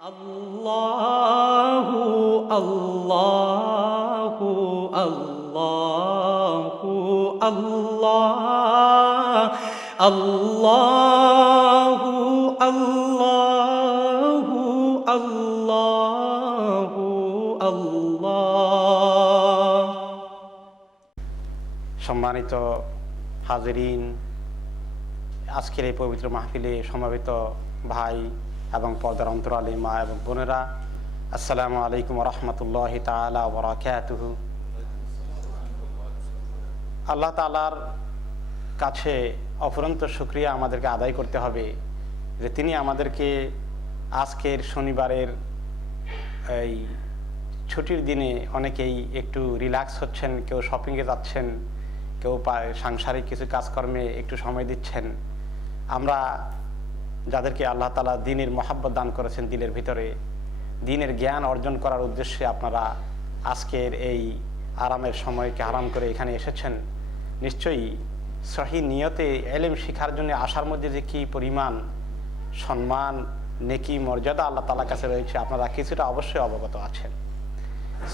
আল্লাহু আল্লাহু আল্লাহু আল্লাহ আল্লাহু আল্লাহু আল্লাহু আল্লাহ। সম্মানিত হাজিরিন, আজকের এই পবিত্র মাহফিলে সমবেত ভাই এবং পর্দার অন্তরালে মা এবং বোনেরা, আসসালামু আলাইকুম রহমতুল্লাহি তাআলা ওয়া বারাকাতুহু। আল্লাহ তাআলার কাছে অফুরন্ত শুকরিয়া আমাদেরকে আদায় করতে হবে যে তিনি আমাদেরকে আজকের শনিবারের এই ছুটির দিনে অনেকেই একটু রিল্যাক্স হচ্ছেন, কেউ শপিংয়ে যাচ্ছেন, কেউ সাংসারিক কিছু কাজকর্মে একটু সময় দিচ্ছেন। আমরা যাদেরকে আল্লাহ তাআলা দ্বীনের মহাব্বত দান করেছেন, দিলের ভিতরে দ্বীনের জ্ঞান অর্জন করার উদ্দেশ্যে আপনারা আজকের এই আরামের সময়কে আরাম করে এখানে এসেছেন, নিশ্চয়ই সহি নিয়তে এলেম শিখার জন্য আসার মধ্যে যে কী পরিমাণ সম্মান, নেকি, মর্যাদা আল্লাহ তাআলার কাছে রয়েছে আপনারা কিছুটা অবশ্যই অবগত আছেন।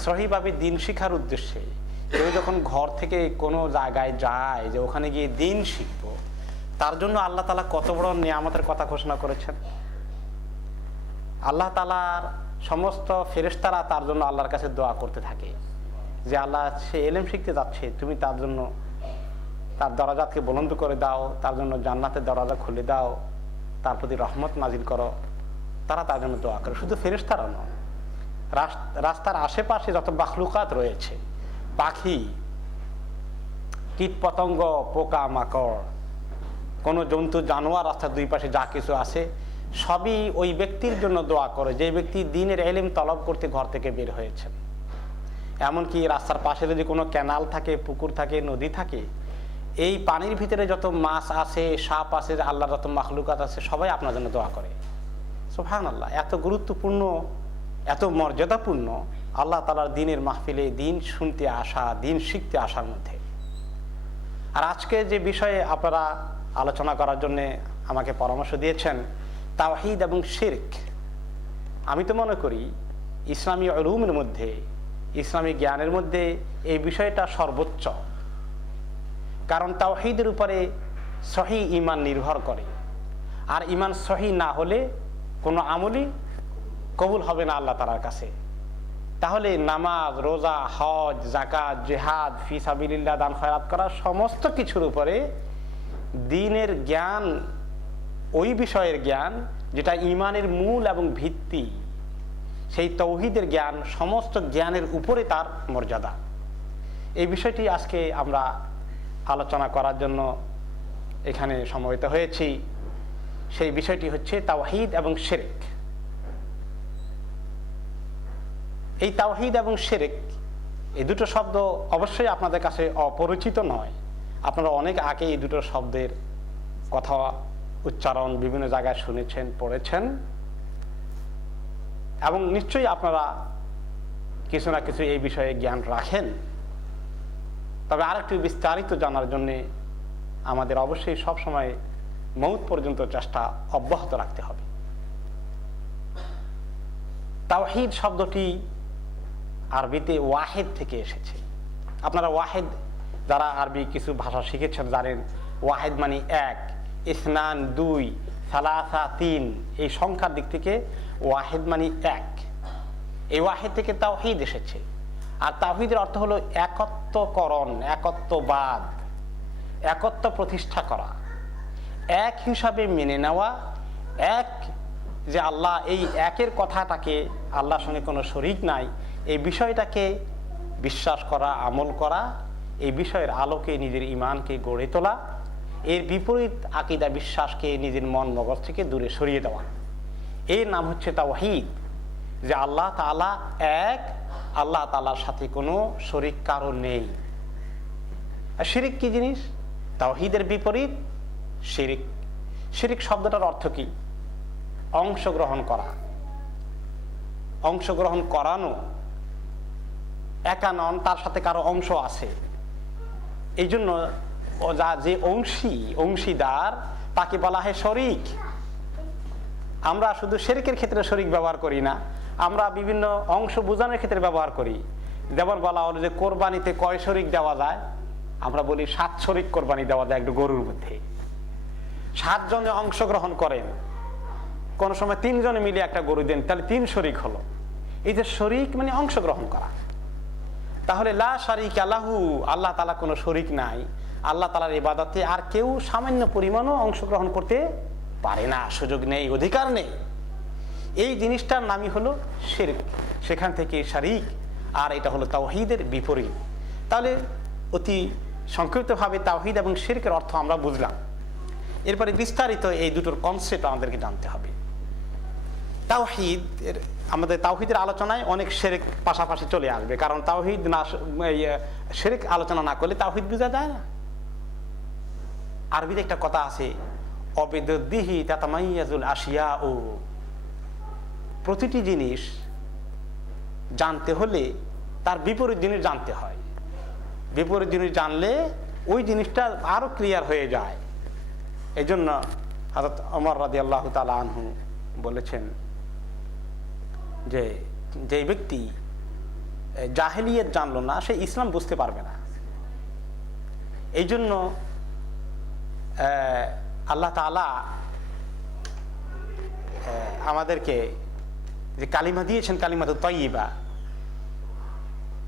সহিভাবে দ্বীন শিখার উদ্দেশ্যে কেউ যখন ঘর থেকে কোনো জায়গায় যায় যে ওখানে গিয়ে দ্বীন শিখবো, তার জন্য আল্লাহ তাআলা কত বড় নিয়ামতের কথা ঘোষণা করেছেন। আল্লাহ তাআলার সমস্ত ফেরেশতারা তার জন্য আল্লাহর কাছে দোয়া করতে থাকে যে আল্লাহ, সে এলেম শিখতে যাচ্ছে, তুমি তার জন্য তার দরজাকে বুলন্দ করে দাও, তার জন্য জান্নাতের দরজা খুলে দাও, তার প্রতি রহমত নাজিল করো। তারা তার জন্য দোয়া করে। শুধু ফেরেশতারা নয়, রাস্তার আশেপাশে যত মাখলুকাত রয়েছে, পাখি, কীট পতঙ্গ, পোকা মাকড়, কোনো জন্তু জানোয়ার, রাস্তার দুই পাশে যা কিছু আছে সবই ওই ব্যক্তির জন্য দোয়া করে যে ব্যক্তি দ্বীনের ইলম তলব করতে ঘর থেকে বের হয়েছেন। এমনকি রাস্তার পাশে যদি কোনো ক্যানাল থাকে, পুকুর থাকে, নদী থাকে, এই পানির ভিতরে যত মাছ আছে, সাপ আছে, আল্লাহর যত মাখলুকাত আছে, সবাই আপনার জন্য দোয়া করে। সুবহানাল্লাহ, এত গুরুত্বপূর্ণ, এত মর্যাদাপূর্ণ আল্লাহ তাআলার দ্বীনের মাহফিলে দ্বীন শুনতে আসা, দ্বীন শিখতে আসার মধ্যে। আর আজকে যে বিষয়ে আপনারা আলোচনা করার জন্য আমাকে পরামর্শ দিয়েছেন, তাওহীদ এবং শিরক। আমি তো মনে করি ইসলামী উলুমের মধ্যে, ইসলামী জ্ঞানের মধ্যে এই বিষয়টা সর্বোচ্চ। কারণ তাওহীদের উপরে সহি ঈমান নির্ভর করে, আর ঈমান সহি না হলে কোনো আমলই কবুল হবে না আল্লাহ তাআলার কাছে। তাহলে নামাজ, রোজা, হজ, যাকাত, জিহাদ, ফি সাবিলিল্লাহ, দান খয়রাত করা সমস্ত কিছুর উপরে দ্বীনের জ্ঞান, ওই বিষয়ের জ্ঞান যেটা ঈমানের মূল এবং ভিত্তি, সেই তাওহীদের জ্ঞান সমস্ত জ্ঞানের উপরে তার মর্যাদা। এই বিষয়টি আজকে আমরা আলোচনা করার জন্য এখানে সমবেত হয়েছি। সেই বিষয়টি হচ্ছে তাওহীদ এবং শিরক। এই তাওহীদ এবং শিরক, এই দুটো শব্দ অবশ্যই আপনাদের কাছে অপরিচিত নয়। আপনারা অনেক আগে এই দুটো শব্দের কথা উচ্চারণ বিভিন্ন জায়গায় শুনেছেন, পড়েছেন, এবং নিশ্চয়ই আপনারা কিছু না কিছু এই বিষয়ে জ্ঞান রাখেন। তবে আরেকটু বিস্তারিত জানার জন্যে আমাদের অবশ্যই সবসময় মৌত পর্যন্ত চেষ্টা অব্যাহত রাখতে হবে। তাওহীদ শব্দটি আরবিতে ওয়াহেদ থেকে এসেছে। আপনারা ওয়াহেদ, যারা আরবি কিছু ভাষা শিখেছেন, জানেন ওয়াহেদ মানে এক, ইসনান দুই, সালাসা তিন, এই সংখ্যার দিক থেকে ওয়াহেদ মানে এক। এই ওয়াহেদ থেকে তাওহীদ এসেছে। আর তাওহীদের অর্থ হলো একত্বকরণ, একত্ববাদ, একত্ব প্রতিষ্ঠা করা, এক হিসাবে মেনে নেওয়া, এক যে আল্লাহ, এই একের কথাটাকে, আল্লাহর সঙ্গে কোনো শরীক নাই, এই বিষয়টাকে বিশ্বাস করা, আমল করা, এই বিষয়ের আলোকে নিজের ঈমানকে গড়ে তোলা, এর বিপরীত আকীদা বিশ্বাসকে নিজের মন মগজ থেকে দূরে সরিয়ে দেওয়া, এর নাম হচ্ছে তাওহীদ। যে আল্লাহ তাআলা এক, আল্লাহ তাআলার সাথে কোনো শরীক কারো নেই। আর শিরিক কি জিনিস? তাওহীদের বিপরীত শিরিক। শিরিক শব্দটার অর্থ কি? অংশগ্রহণ করা, অংশগ্রহণ করানো, একা নন, তার সাথে কারো অংশ আছে। এই জন্য যে অংশীদার তাকে বলা হয় শরীক। আমরা শুধু শিরকের ক্ষেত্রে শরীক ব্যবহার করি না, আমরা বিভিন্ন অংশ বোঝানোর ক্ষেত্রে ব্যবহার করি। যেমন বলা হলো যে কোরবানিতে কয় শরীক দেওয়া যায়, আমরা বলি 7 শরীক কোরবানি দেওয়া যায় একটা গরুর মধ্যে। 7 জনে অংশগ্রহণ করেন, কোন সময় 3 জনে মিলে একটা গরু দেন, তাহলে 3 শরীক হলো। এই যে শরীক মানে অংশগ্রহণ করা। তাহলে লা শারিকা লাহু, আল্লাহ তাআলা কোনো শরীক নাই। আল্লাহ তাআলার ইবাদতে আর কেউ সামান্য পরিমাণও অংশগ্রহণ করতে পারে না, সুযোগ নেই, অধিকার নেই। এই জিনিসটার নামই হলো শিরক। সেখান থেকে শারিক, আর এটা হলো তাওহীদের বিপরীত। তাহলে অতি সংক্ষিপ্তভাবে তাওহীদ এবং শিরকের অর্থ আমরা বুঝলাম। এরপরে বিস্তারিত এই দুটোর কনসেপ্ট আমাদেরকে জানতে হবে। তাওহীদের, আমাদের তাওহীদের আলোচনায় অনেক শিরক পাশাপাশি চলে আসবে, কারণ তাওহীদ না, শিরক আলোচনা না করলে তাওহীদ বোঝা যায় না। আরবিতে একটা কথা আছে, অবিদ্দিহি তাতামাইয়াজুল আশিয়াউ, প্রতিটি জিনিস জানতে হলে তার বিপরীত জিনিস জানতে হয়। বিপরীত জিনিস জানলে ওই জিনিসটা আরো ক্লিয়ার হয়ে যায়। এই জন্য হযরত ওমর রাদিয়াল্লাহু তাআলা আনহু বলেছেন যে যে ব্যক্তি জাহেলিয়ত জানলো না, সে ইসলাম বুঝতে পারবে না। এই জন্য আল্লাহ তাআলা আমাদেরকে যে কালিমা দিয়েছেন, কালিমাতুত তাইয়্যিবা,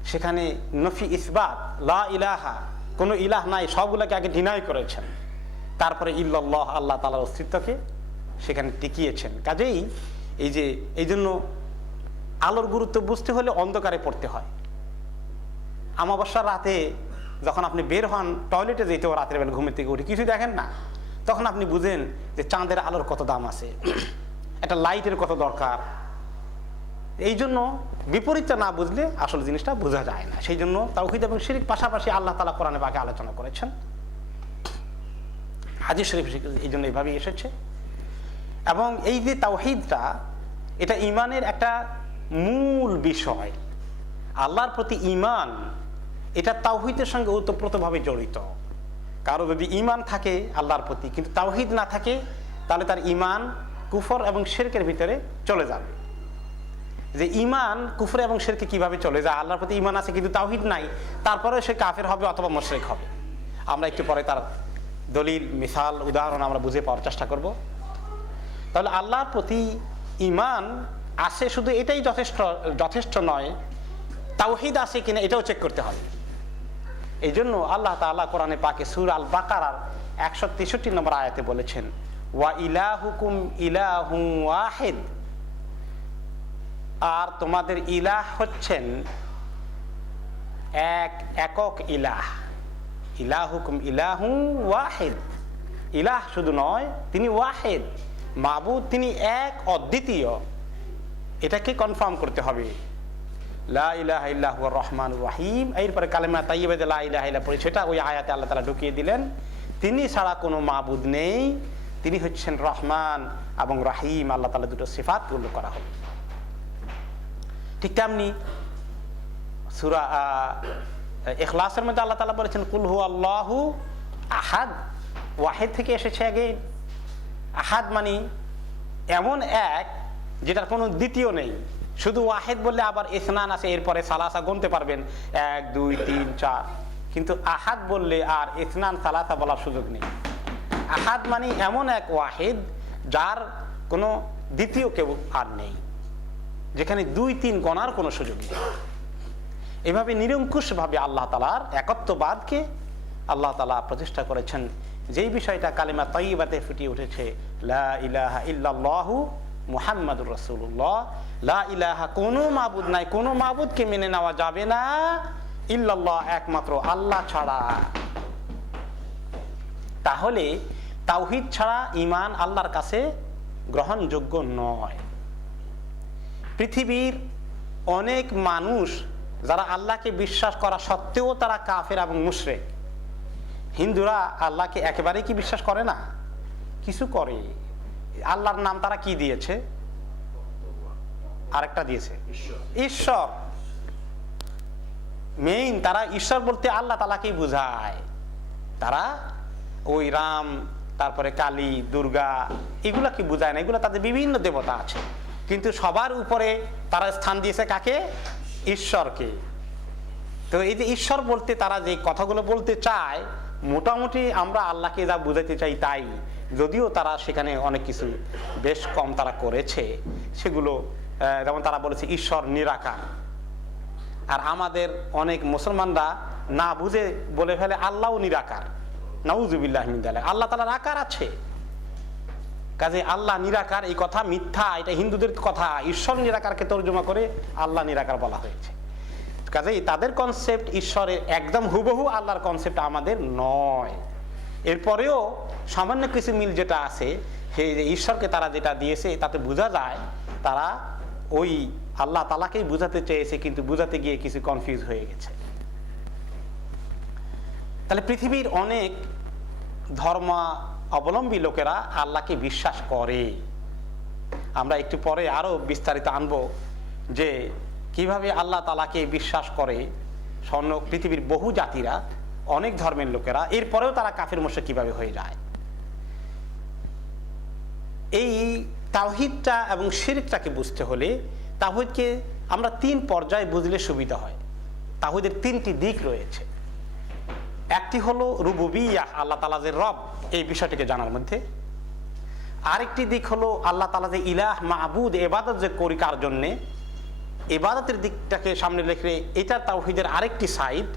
সেখানে নফি ইসবাত, লা ইলাহা, কোনো ইলাহ নাই, সবগুলোকে আগে ডিনাই করেছেন। তারপরে ইল্লাল্লাহ, আল্লাহ তাআলার অস্তিত্বকে সেখানে টিকিয়েছেন। কাজেই এই জন্য আলোর গুরুত্ব বুঝতে হলে অন্ধকারে পড়তে হয়। অমাবস্যার রাতে যখন আপনি বের হন, টয়লেটে যেতেও রাতের বেলা ঘুমের থেকে উঠে কিছু দেখেন না, তখন আপনি বুঝেন যে চাঁদের আলোর কত দাম আছে, একটা লাইটের কত দরকার। এই জন্য বিপরীতটা না বুঝলে আসল জিনিসটা বোঝা যায় না। সেই জন্য তাওহীদ এবং শিরক পাশাপাশি আল্লাহ তাআলা কোরআনে পাকে আলোচনা করেছেন। হাদিস শরীফ এই জন্য এইভাবেই এসেছে। এবং এই যে তাওহীদটা, এটা ঈমানের একটা মূল বিষয়। আল্লাহর প্রতি ঈমান, এটা তাওহীদের সঙ্গে ওতপ্রোতভাবে জড়িত। কারো যদি ঈমান থাকে আল্লাহর প্রতি কিন্তু তাওহীদ না থাকে, তাহলে তার ঈমান কুফর এবং শিরকের ভিতরে চলে যাবে। যে ঈমান কুফর এবং শিরকে কিভাবে চলে যায়, আল্লাহর প্রতি ঈমান আছে কিন্তু তাওহীদ নাই, তারপরে সে কাফের হবে অথবা মুশরিক হবে। আমরা একটু পরে তার দলিল, মিসাল, উদাহরণ আমরা বুঝে পাওয়ার চেষ্টা করব। তাহলে আল্লাহর প্রতি ঈমান আছে, শুধু এটাই যথেষ্ট নয়, তাওহীদ আছে কিনা এটাও চেক করতে হবে। এই জন্য আল্লাহ তাআলা কোরআনে পাকে সূরা আল বাকারার 163 নম্বর আয়াতে বলেছেন, ওয়া ইলাহুকুম ইলাহুন ওয়াহিদ, আর তোমাদের ইলাহ হচ্ছেন একক ইলাহ। ইলাহুকুম ইলাহুন ওয়াহিদ, ইলাহ শুধু নয়, তিনি ওয়াহিদ, মাবুদ তিনি এক, অদ্বিতীয়। এটাকে কনফার্ম করতে হবে। লা ইলাহা ইল্লাহু আর রহমানুর রহিম, এরপরে কালেমা তাইয়্যিবা লা ইলাহা ইল্লা পড়ে, সেটা ওই আয়াতে আল্লাহ তাআলা ঢুকিয়ে দিলেন, তিনি ছাড়া কোনো মাবুদ নেই, তিনি হচ্ছেন রহমান এবং রহিম। আল্লাহ তাআলা দুটো সিফাত উল্লেখ করা হলো। ঠিক তেমনি সূরা ইখলাসের মধ্যে আল্লাহ তাআলা বলেছেন কুল হুয়াল্লাহু আহাদ, ওয়াহিদ থেকে এসেছে আগে। আহাদ মানে এমন এক যেটার কোনো দ্বিতীয় নেই। শুধু ওয়াহিদ বললে আবার ইসনান আছে, এরপরে সালাসা গুনতে পারবেন, 1 2 3 4, কিন্তু আহাদ বললে আর ইসনান সালাসা বলার সুযোগ নেই। আহাদ মানে এমন এক ওয়াহিদ যার কোনো দ্বিতীয় কেউ আর নেই, যেখানে 2 3 গণার কোনো সুযোগ নেই। এভাবে নিরঙ্কুশভাবে আল্লাহ তাআলার একত্ববাদকে আল্লাহ তাআলা প্রতিষ্ঠা করেছেন। যেই বিষয়টা কালিমা তাইয়্যিবাতে ফুটে উঠেছে, লা ইলাহা ইল্লাল্লাহু মুহাম্মাদুর রাসূলুল্লাহ, লা ইলাহা, কোনো মাবুদ নাই, কোনো মাবুদকে মেনে নেওয়া যাবে না, ইল্লাল্লাহ, একমাত্র আল্লাহ ছাড়া। তাহলে তাওহীদ ছাড়া ঈমান আল্লাহর কাছে গ্রহণযোগ্য নয়। পৃথিবীর অনেক মানুষ যারা আল্লাহকে বিশ্বাস করা সত্ত্বেও তারা কাফের এবং মুশরিক। হিন্দুরা আল্লাহকে একেবারেই কি বিশ্বাস করে না? কিছু করে। আল্লাহর নাম তারা কি দিয়েছে? আরেকটা দিয়েছে ঈশ্বর। মেইন তারা ঈশ্বর বলতে আল্লাহ তাআলাকেই বোঝায়। তারা ওই রাম, তারপরে কালী, দুর্গা, এগুলা কি বোঝায় না, এগুলো তাদের বিভিন্ন দেবতা আছে, কিন্তু সবার উপরে তারা স্থান দিয়েছে কাকে? ঈশ্বরকে। তো এই যে ঈশ্বর বলতে তারা যে কথাগুলো বলতে চায়, মোটামুটি আমরা আল্লাহকে যা বুঝাইতে চাই তাই, যদিও তারা সেখানে অনেক কিছু বেশ কম তারা করেছে। সেগুলো যেমন তারা বলেছে ঈশ্বর নিরাকার, আর আমাদের অনেক মুসলমানরা না বুঝে বলে ফেলে আল্লাহও নিরাকার। নাউজুবিল্লাহ মিন যালিক, আল্লাহ তাআলার আকার আছে, কাজে আল্লাহ নিরাকার এই কথা মিথ্যা, এটা হিন্দুদের কথা। ঈশ্বর নিরাকারকে তর্জমা করে আল্লাহ নিরাকার বলা হয়েছে। কাজেই তাদের কনসেপ্ট ঈশ্বরের একদম হুবহু আল্লাহর কনসেপ্ট আমাদের নয়। এরপরেও সামান্য কিছু মিল যেটা আছে, সেই যে ঈশ্বরকে তারা যেটা দিয়েছে তাতে বোঝা যায় তারা ওই আল্লাহ তাআলাকেই বুঝাতে চেয়েছে, কিন্তু বুঝাতে গিয়ে কিছু কনফিউজ হয়ে গেছে। তাহলে পৃথিবীর অনেক ধর্ম অবলম্বী লোকেরা আল্লাহকে বিশ্বাস করে। আমরা একটু পরে আরো বিস্তারিত আনবো যে কিভাবে আল্লাহ তাআলাকে বিশ্বাস করে পৃথিবীর বহু জাতিরা, অনেক ধর্মের লোকেরা, এরপরেও তারা কাফের মুশরিক কিভাবে হয়ে যায়। এই তাওহীদটা এবং শিরকটাকে বুঝতে হলে তাওহীদকে আমরা 3 পর্যায়ে বুঝলে সুবিধা হয়। তাওহীদের 3টি দিক রয়েছে। একটি হলো রুবুবিয়াহ, আল্লাহ তাআলা যে রব, এই বিষয়টিকে জানার মধ্যে। আরেকটি দিক হলো আল্লাহ তাআলা যে ইলাহ, মাবুদ, ইবাদত যে করি কার জন্যে, ইবাদতের দিকটাকে সামনে রেখে এটা তাওহীদের আরেকটি সাইড।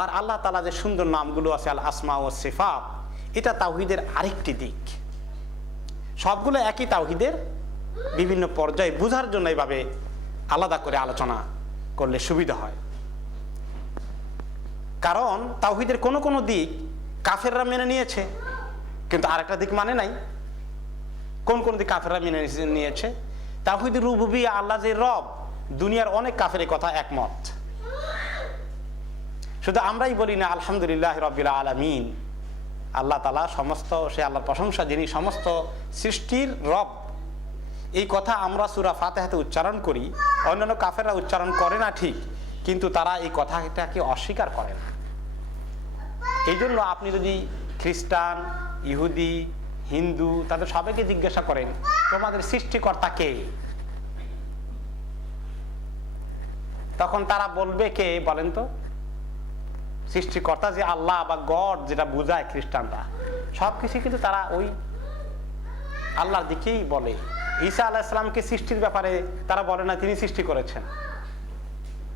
আর আল্লাহ তাআলা যে সুন্দর নামগুলো আছে, আল আসমা ও সিফাত, এটা তাওহীদের আরেকটি দিক। সবগুলো একই তাওহীদের বিভিন্ন পর্যায়ে বোঝার জন্য এইভাবে আলাদা করে আলোচনা করলে সুবিধা হয়। কারণ তাওহীদের কোনো কোনো দিক কাফেররা মেনে নিয়েছে, কিন্তু আরেকটা দিক মানে নাই। কোন কোন দিক কাফেররা মেনে নিয়েছে? তাওহীদুর রুবুবিয়্যাহ, আল্লাহ যে রব, দুনিয়ার অনেক কাফের কথা একমত। শুধু আমরাই বলি না আলহামদুলিল্লাহ রাব্বিল আলামিন, আল্লাহ তাআলা সমস্ত, সে আল্লাহর প্রশংসা যিনি সমস্ত সৃষ্টির রব। এই কথা আমরা সূরা ফাতিহাতে উচ্চারণ করি, অন্যান্য কাফেররা উচ্চারণ করে না ঠিক, কিন্তু তারা এই কথাটাকে অস্বীকার করে না। এই জন্য আপনি যদি খ্রিস্টান, ইহুদি, হিন্দু, তাদের সবাইকে জিজ্ঞাসা করেন তোমাদের সৃষ্টিকর্তা কে, তখন তারা বলবে কে বলেন তো? সৃষ্টিকর্তা যে আল্লাহ বা গড যেটা বুঝায় খ্রিস্টানরা, সবকিছু কিন্তু তারা ওই আল্লাহর দিকেই বলে। ঈসা আলাইহিস সালামকে সৃষ্টির ব্যাপারে তারা বলে না তিনি সৃষ্টি করেছেন,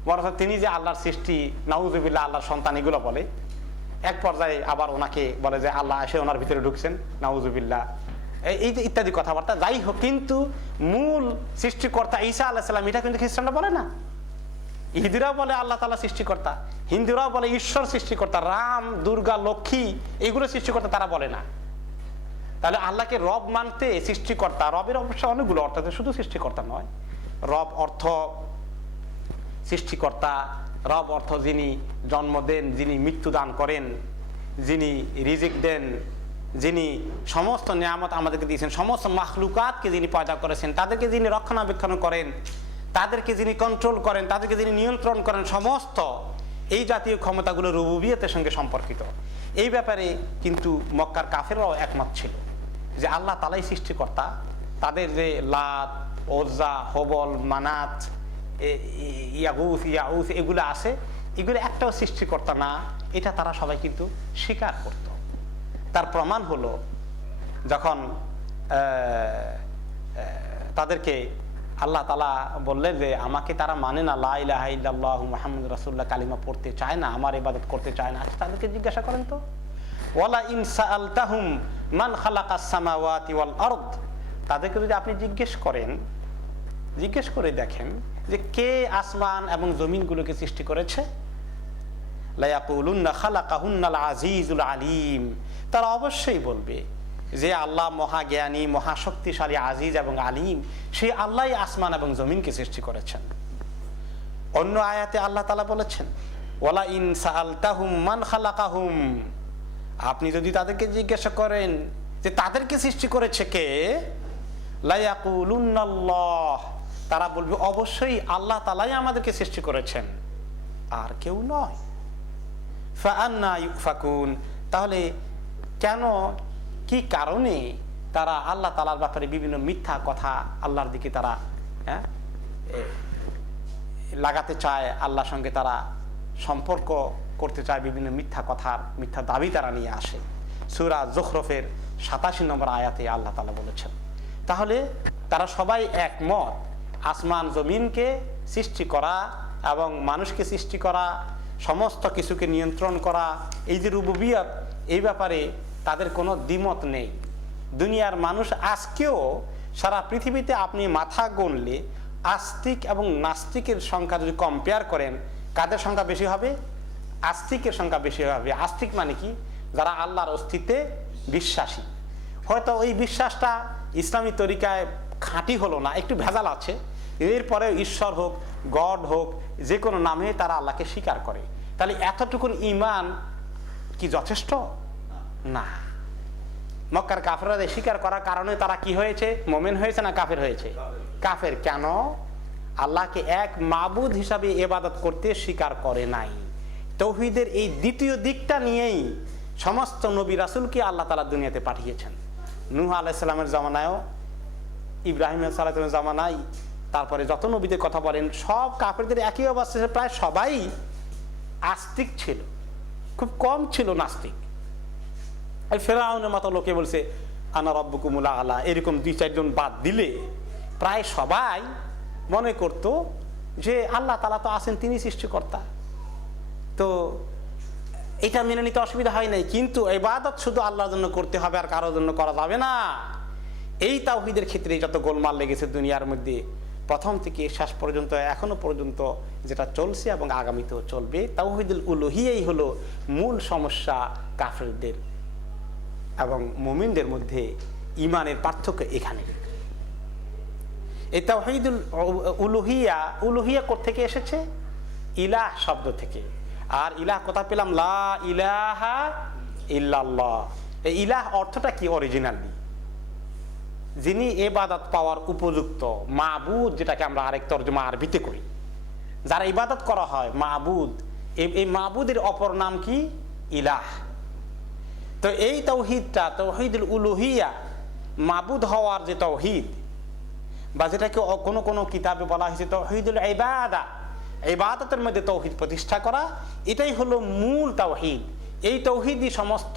বরং তিনি যে আল্লাহর সৃষ্টি, নাউজুবিল্লাহ, আল্লাহর সন্তান, এগুলো বলে। এক পর্যায়ে আবার ওনাকে বলে যে আল্লাহ এসে ওনার ভিতরে ঢুকছেন, নাউজুবিল্লাহ, এই যে ইত্যাদি কথাবার্তা। যাই হোক, কিন্তু মূল সৃষ্টিকর্তা ঈসা আলাইহিস সালাম, এটা কিন্তু খ্রিস্টানরা বলে না। ইহুদিরাও বলে আল্লাহ তাআলা সৃষ্টিকর্তা, হিন্দুরাও বলে ঈশ্বর সৃষ্টিকর্তা, রাম, দুর্গা, লক্ষ্মী, এগুলো সৃষ্টিকর্তা তারা বলে না। তাহলে আল্লাহকে রব মানতে, সৃষ্টিকর্তা, রবের অবশ্য অনেকগুলো অর্থ আছে, শুধু সৃষ্টিকর্তা নয়। রব অর্থ সৃষ্টিকর্তা, রব অর্থ যিনি জন্ম দেন, যিনি মৃত্যু দান করেন, যিনি রিজিক দেন, যিনি সমস্ত নিয়ামত আমাদেরকে দিয়েছেন, সমস্ত মাখলুকাতকে যিনি পয়দা করেছেন, তাদেরকে যিনি রক্ষণাবেক্ষণ করেন, তাদেরকে যিনি কন্ট্রোল করেন, তাদেরকে যিনি নিয়ন্ত্রণ করেন, সমস্ত এই জাতীয় ক্ষমতাগুলো রুবুবিয়তের সঙ্গে সম্পর্কিত। এই ব্যাপারে কিন্তু মক্কার কাফেররাও একমত ছিল যে আল্লাহ তাআলাই সৃষ্টিকর্তা। তাদের যে লাত, ওজ্জা, হবল, মানাত, ইয়াগুস, ইয়াউস এগুলো আছে, এগুলো একটাও সৃষ্টিকর্তা না, এটা তারা সবাই কিন্তু স্বীকার করত। তার প্রমাণ হলো যখন তাদেরকে আল্লাহ তাআলা বললেন যে আমাকে তারা মানে না, লা ইলাহা ইল্লাল্লাহু মুহাম্মাদুর রাসূলুল্লাহ কালিমা পড়তে চায় না, আমার ইবাদত করতে চায় না। আচ্ছা, তাদেরকে জিজ্ঞাসা করেন তো, ওয়ালা ইন সাআলতাহুম মান খালাকাস সামাওয়াতি ওয়াল আরদ, তাদেরকে যদি আপনি জিজ্ঞেস করে দেখেন যে কে আসমান এবং জমিনগুলোকে সৃষ্টি করেছে, লা ইয়াকুলুন্না খালাকাহুন্নাল আজিজুল আলিম, তারা অবশ্যই বলবে যে আল্লাহ মহাজ্ঞানী, মহাশক্তিশালী, আজিজ এবং আলিম, সেই আল্লাহই আসমান এবং জমিনকে সৃষ্টি করেছেন। অন্য আয়াতে আল্লাহ তাআলা বলেছেন ওয়ালা ইন সাআলতাহুম মান খালাকাহুম, আপনি যদি তাদেরকে জিজ্ঞাসা করেন যে তাদেরকে সৃষ্টি করেছে কে, লা ইয়াকুলুন্নাল্লাহ, তারা বলবে অবশ্যই আল্লাহ তাআলাই আমাদেরকে সৃষ্টি করেছেন, আর কেউ নয়। ফাআন্না ইউফাকুন, তাহলে কেন, কি কারণে তারা আল্লাহ তাআলার ব্যাপারে বিভিন্ন মিথ্যা কথা আল্লাহর দিকে তারা লাগাতে চায়, আল্লাহর সঙ্গে তারা সম্পর্ক করতে চায়, বিভিন্ন মিথ্যা কথার মিথ্যা দাবি তারা নিয়ে আসে। সূরা যুখরুফের 87 নম্বর আয়াতে আল্লাহ তাআলা বলেছেন। তাহলে তারা সবাই একমত, আসমান জমিনকে সৃষ্টি করা এবং মানুষকে সৃষ্টি করা, সমস্ত কিছুকে নিয়ন্ত্রণ করা, এই যে রুবুবিয়ত, এই ব্যাপারে তাদের কোনো দ্বিমত নেই। দুনিয়ার মানুষ আজকেও সারা পৃথিবীতে আপনি মাথা গুনলে আস্তিক এবং নাস্তিকের সংখ্যা যদি কম্পেয়ার করেন, কাদের সংখ্যা বেশি হবে? আস্তিকের সংখ্যা বেশি হবে। আস্তিক মানে কি? যারা আল্লাহর অস্তিত্বে বিশ্বাসী। হয়তো ওই বিশ্বাসটা ইসলামী তরিকায় খাঁটি হলো না, একটু ভেজাল আছে, এরপরে ঈশ্বর হোক, গড হোক, যে কোনো নামে তারা আল্লাহকে স্বীকার করে। তাহলে এতটুকুন ঈমান কি যথেষ্ট? না। মক্কার কাফেররা স্বীকার করার কারণে তারা কি হয়েছে? মুমিন হয়েছে না কাফের হয়েছে? কাফের। কেন? আল্লাহকে এক মাবুদ হিসাবে ইবাদত করতে স্বীকার করে নাই। তাওহীদের এই দ্বিতীয় দিকটা নিয়েই সমস্ত নবী রাসূলকে আল্লাহ তাআলা দুনিয়াতে পাঠিয়েছেন। নূহ আলাইহিস সালামের জামানায়ও, ইব্রাহিম আলাইহিস সালামের জামানায়, তারপরে যত নবীদের কথা বলেন, সব কাফেরদের একই অবস্থা, প্রায় সবাই আস্তিক ছিল, খুব কম ছিল নাস্তিক। ফেরাউনের মতো লোকে বলছে আনা রাব্বুকুমুল আ'লা, এরকম 2-4 জন বাদ দিলে প্রায় সবাই মনে করত যে আল্লাহ তাআলা তো আছেন, তিনি সৃষ্টিকর্তা। তো এটা মেনে নিতে অসুবিধা হয় নাই, কিন্তু ইবাদত শুধু আল্লাহর জন্য করতে হবে, আর কারোর জন্য করা যাবে না। এই তাওহীদের ক্ষেত্রে যত গোলমাল লেগেছে দুনিয়ার মধ্যে, প্রথম থেকে শেষ পর্যন্ত এখনো পর্যন্ত যেটা চলছে এবং আগামীতেও চলবে, তাওহীদুল উলুহিয়াই হলো মূল সমস্যা কাফেরদের এবং মুমিনদের মধ্যে। ঈমানের পার্থক্য এখানে। এই তাওহীদুল উলুহিয়া, উলুহিয়া কোথা থেকে এসেছে? ইলাহ শব্দ থেকে। আর ইলাহ কোথা পেলাম? লা ইলাহা ইল্লাল্লাহ। এই ইলাহ অর্থটা কি অরিজিনালি? যিনি ইবাদত পাওয়ার উপযুক্ত, মাবুদ, যেটাকে আমরা আরেক তরজমা আরবিতে করি, যারা ইবাদত করা হয়, মাবুদ। এই মাবুদের অপর নাম কি? ইলাহ। তো এই তাওহীদটা, তাওহীদুল উলুহিয়া, মাবুদ হওয়ার যে তাওহীদ, বা যেটাকে কোনো কোনো কিতাবে বলা হয়েছে তাওহীদুল ইবাদা, ইবাদতের মধ্যে তাওহীদ প্রতিষ্ঠা করা, এটাই হলো মূল তাওহীদ। এই তাওহীদই সমস্ত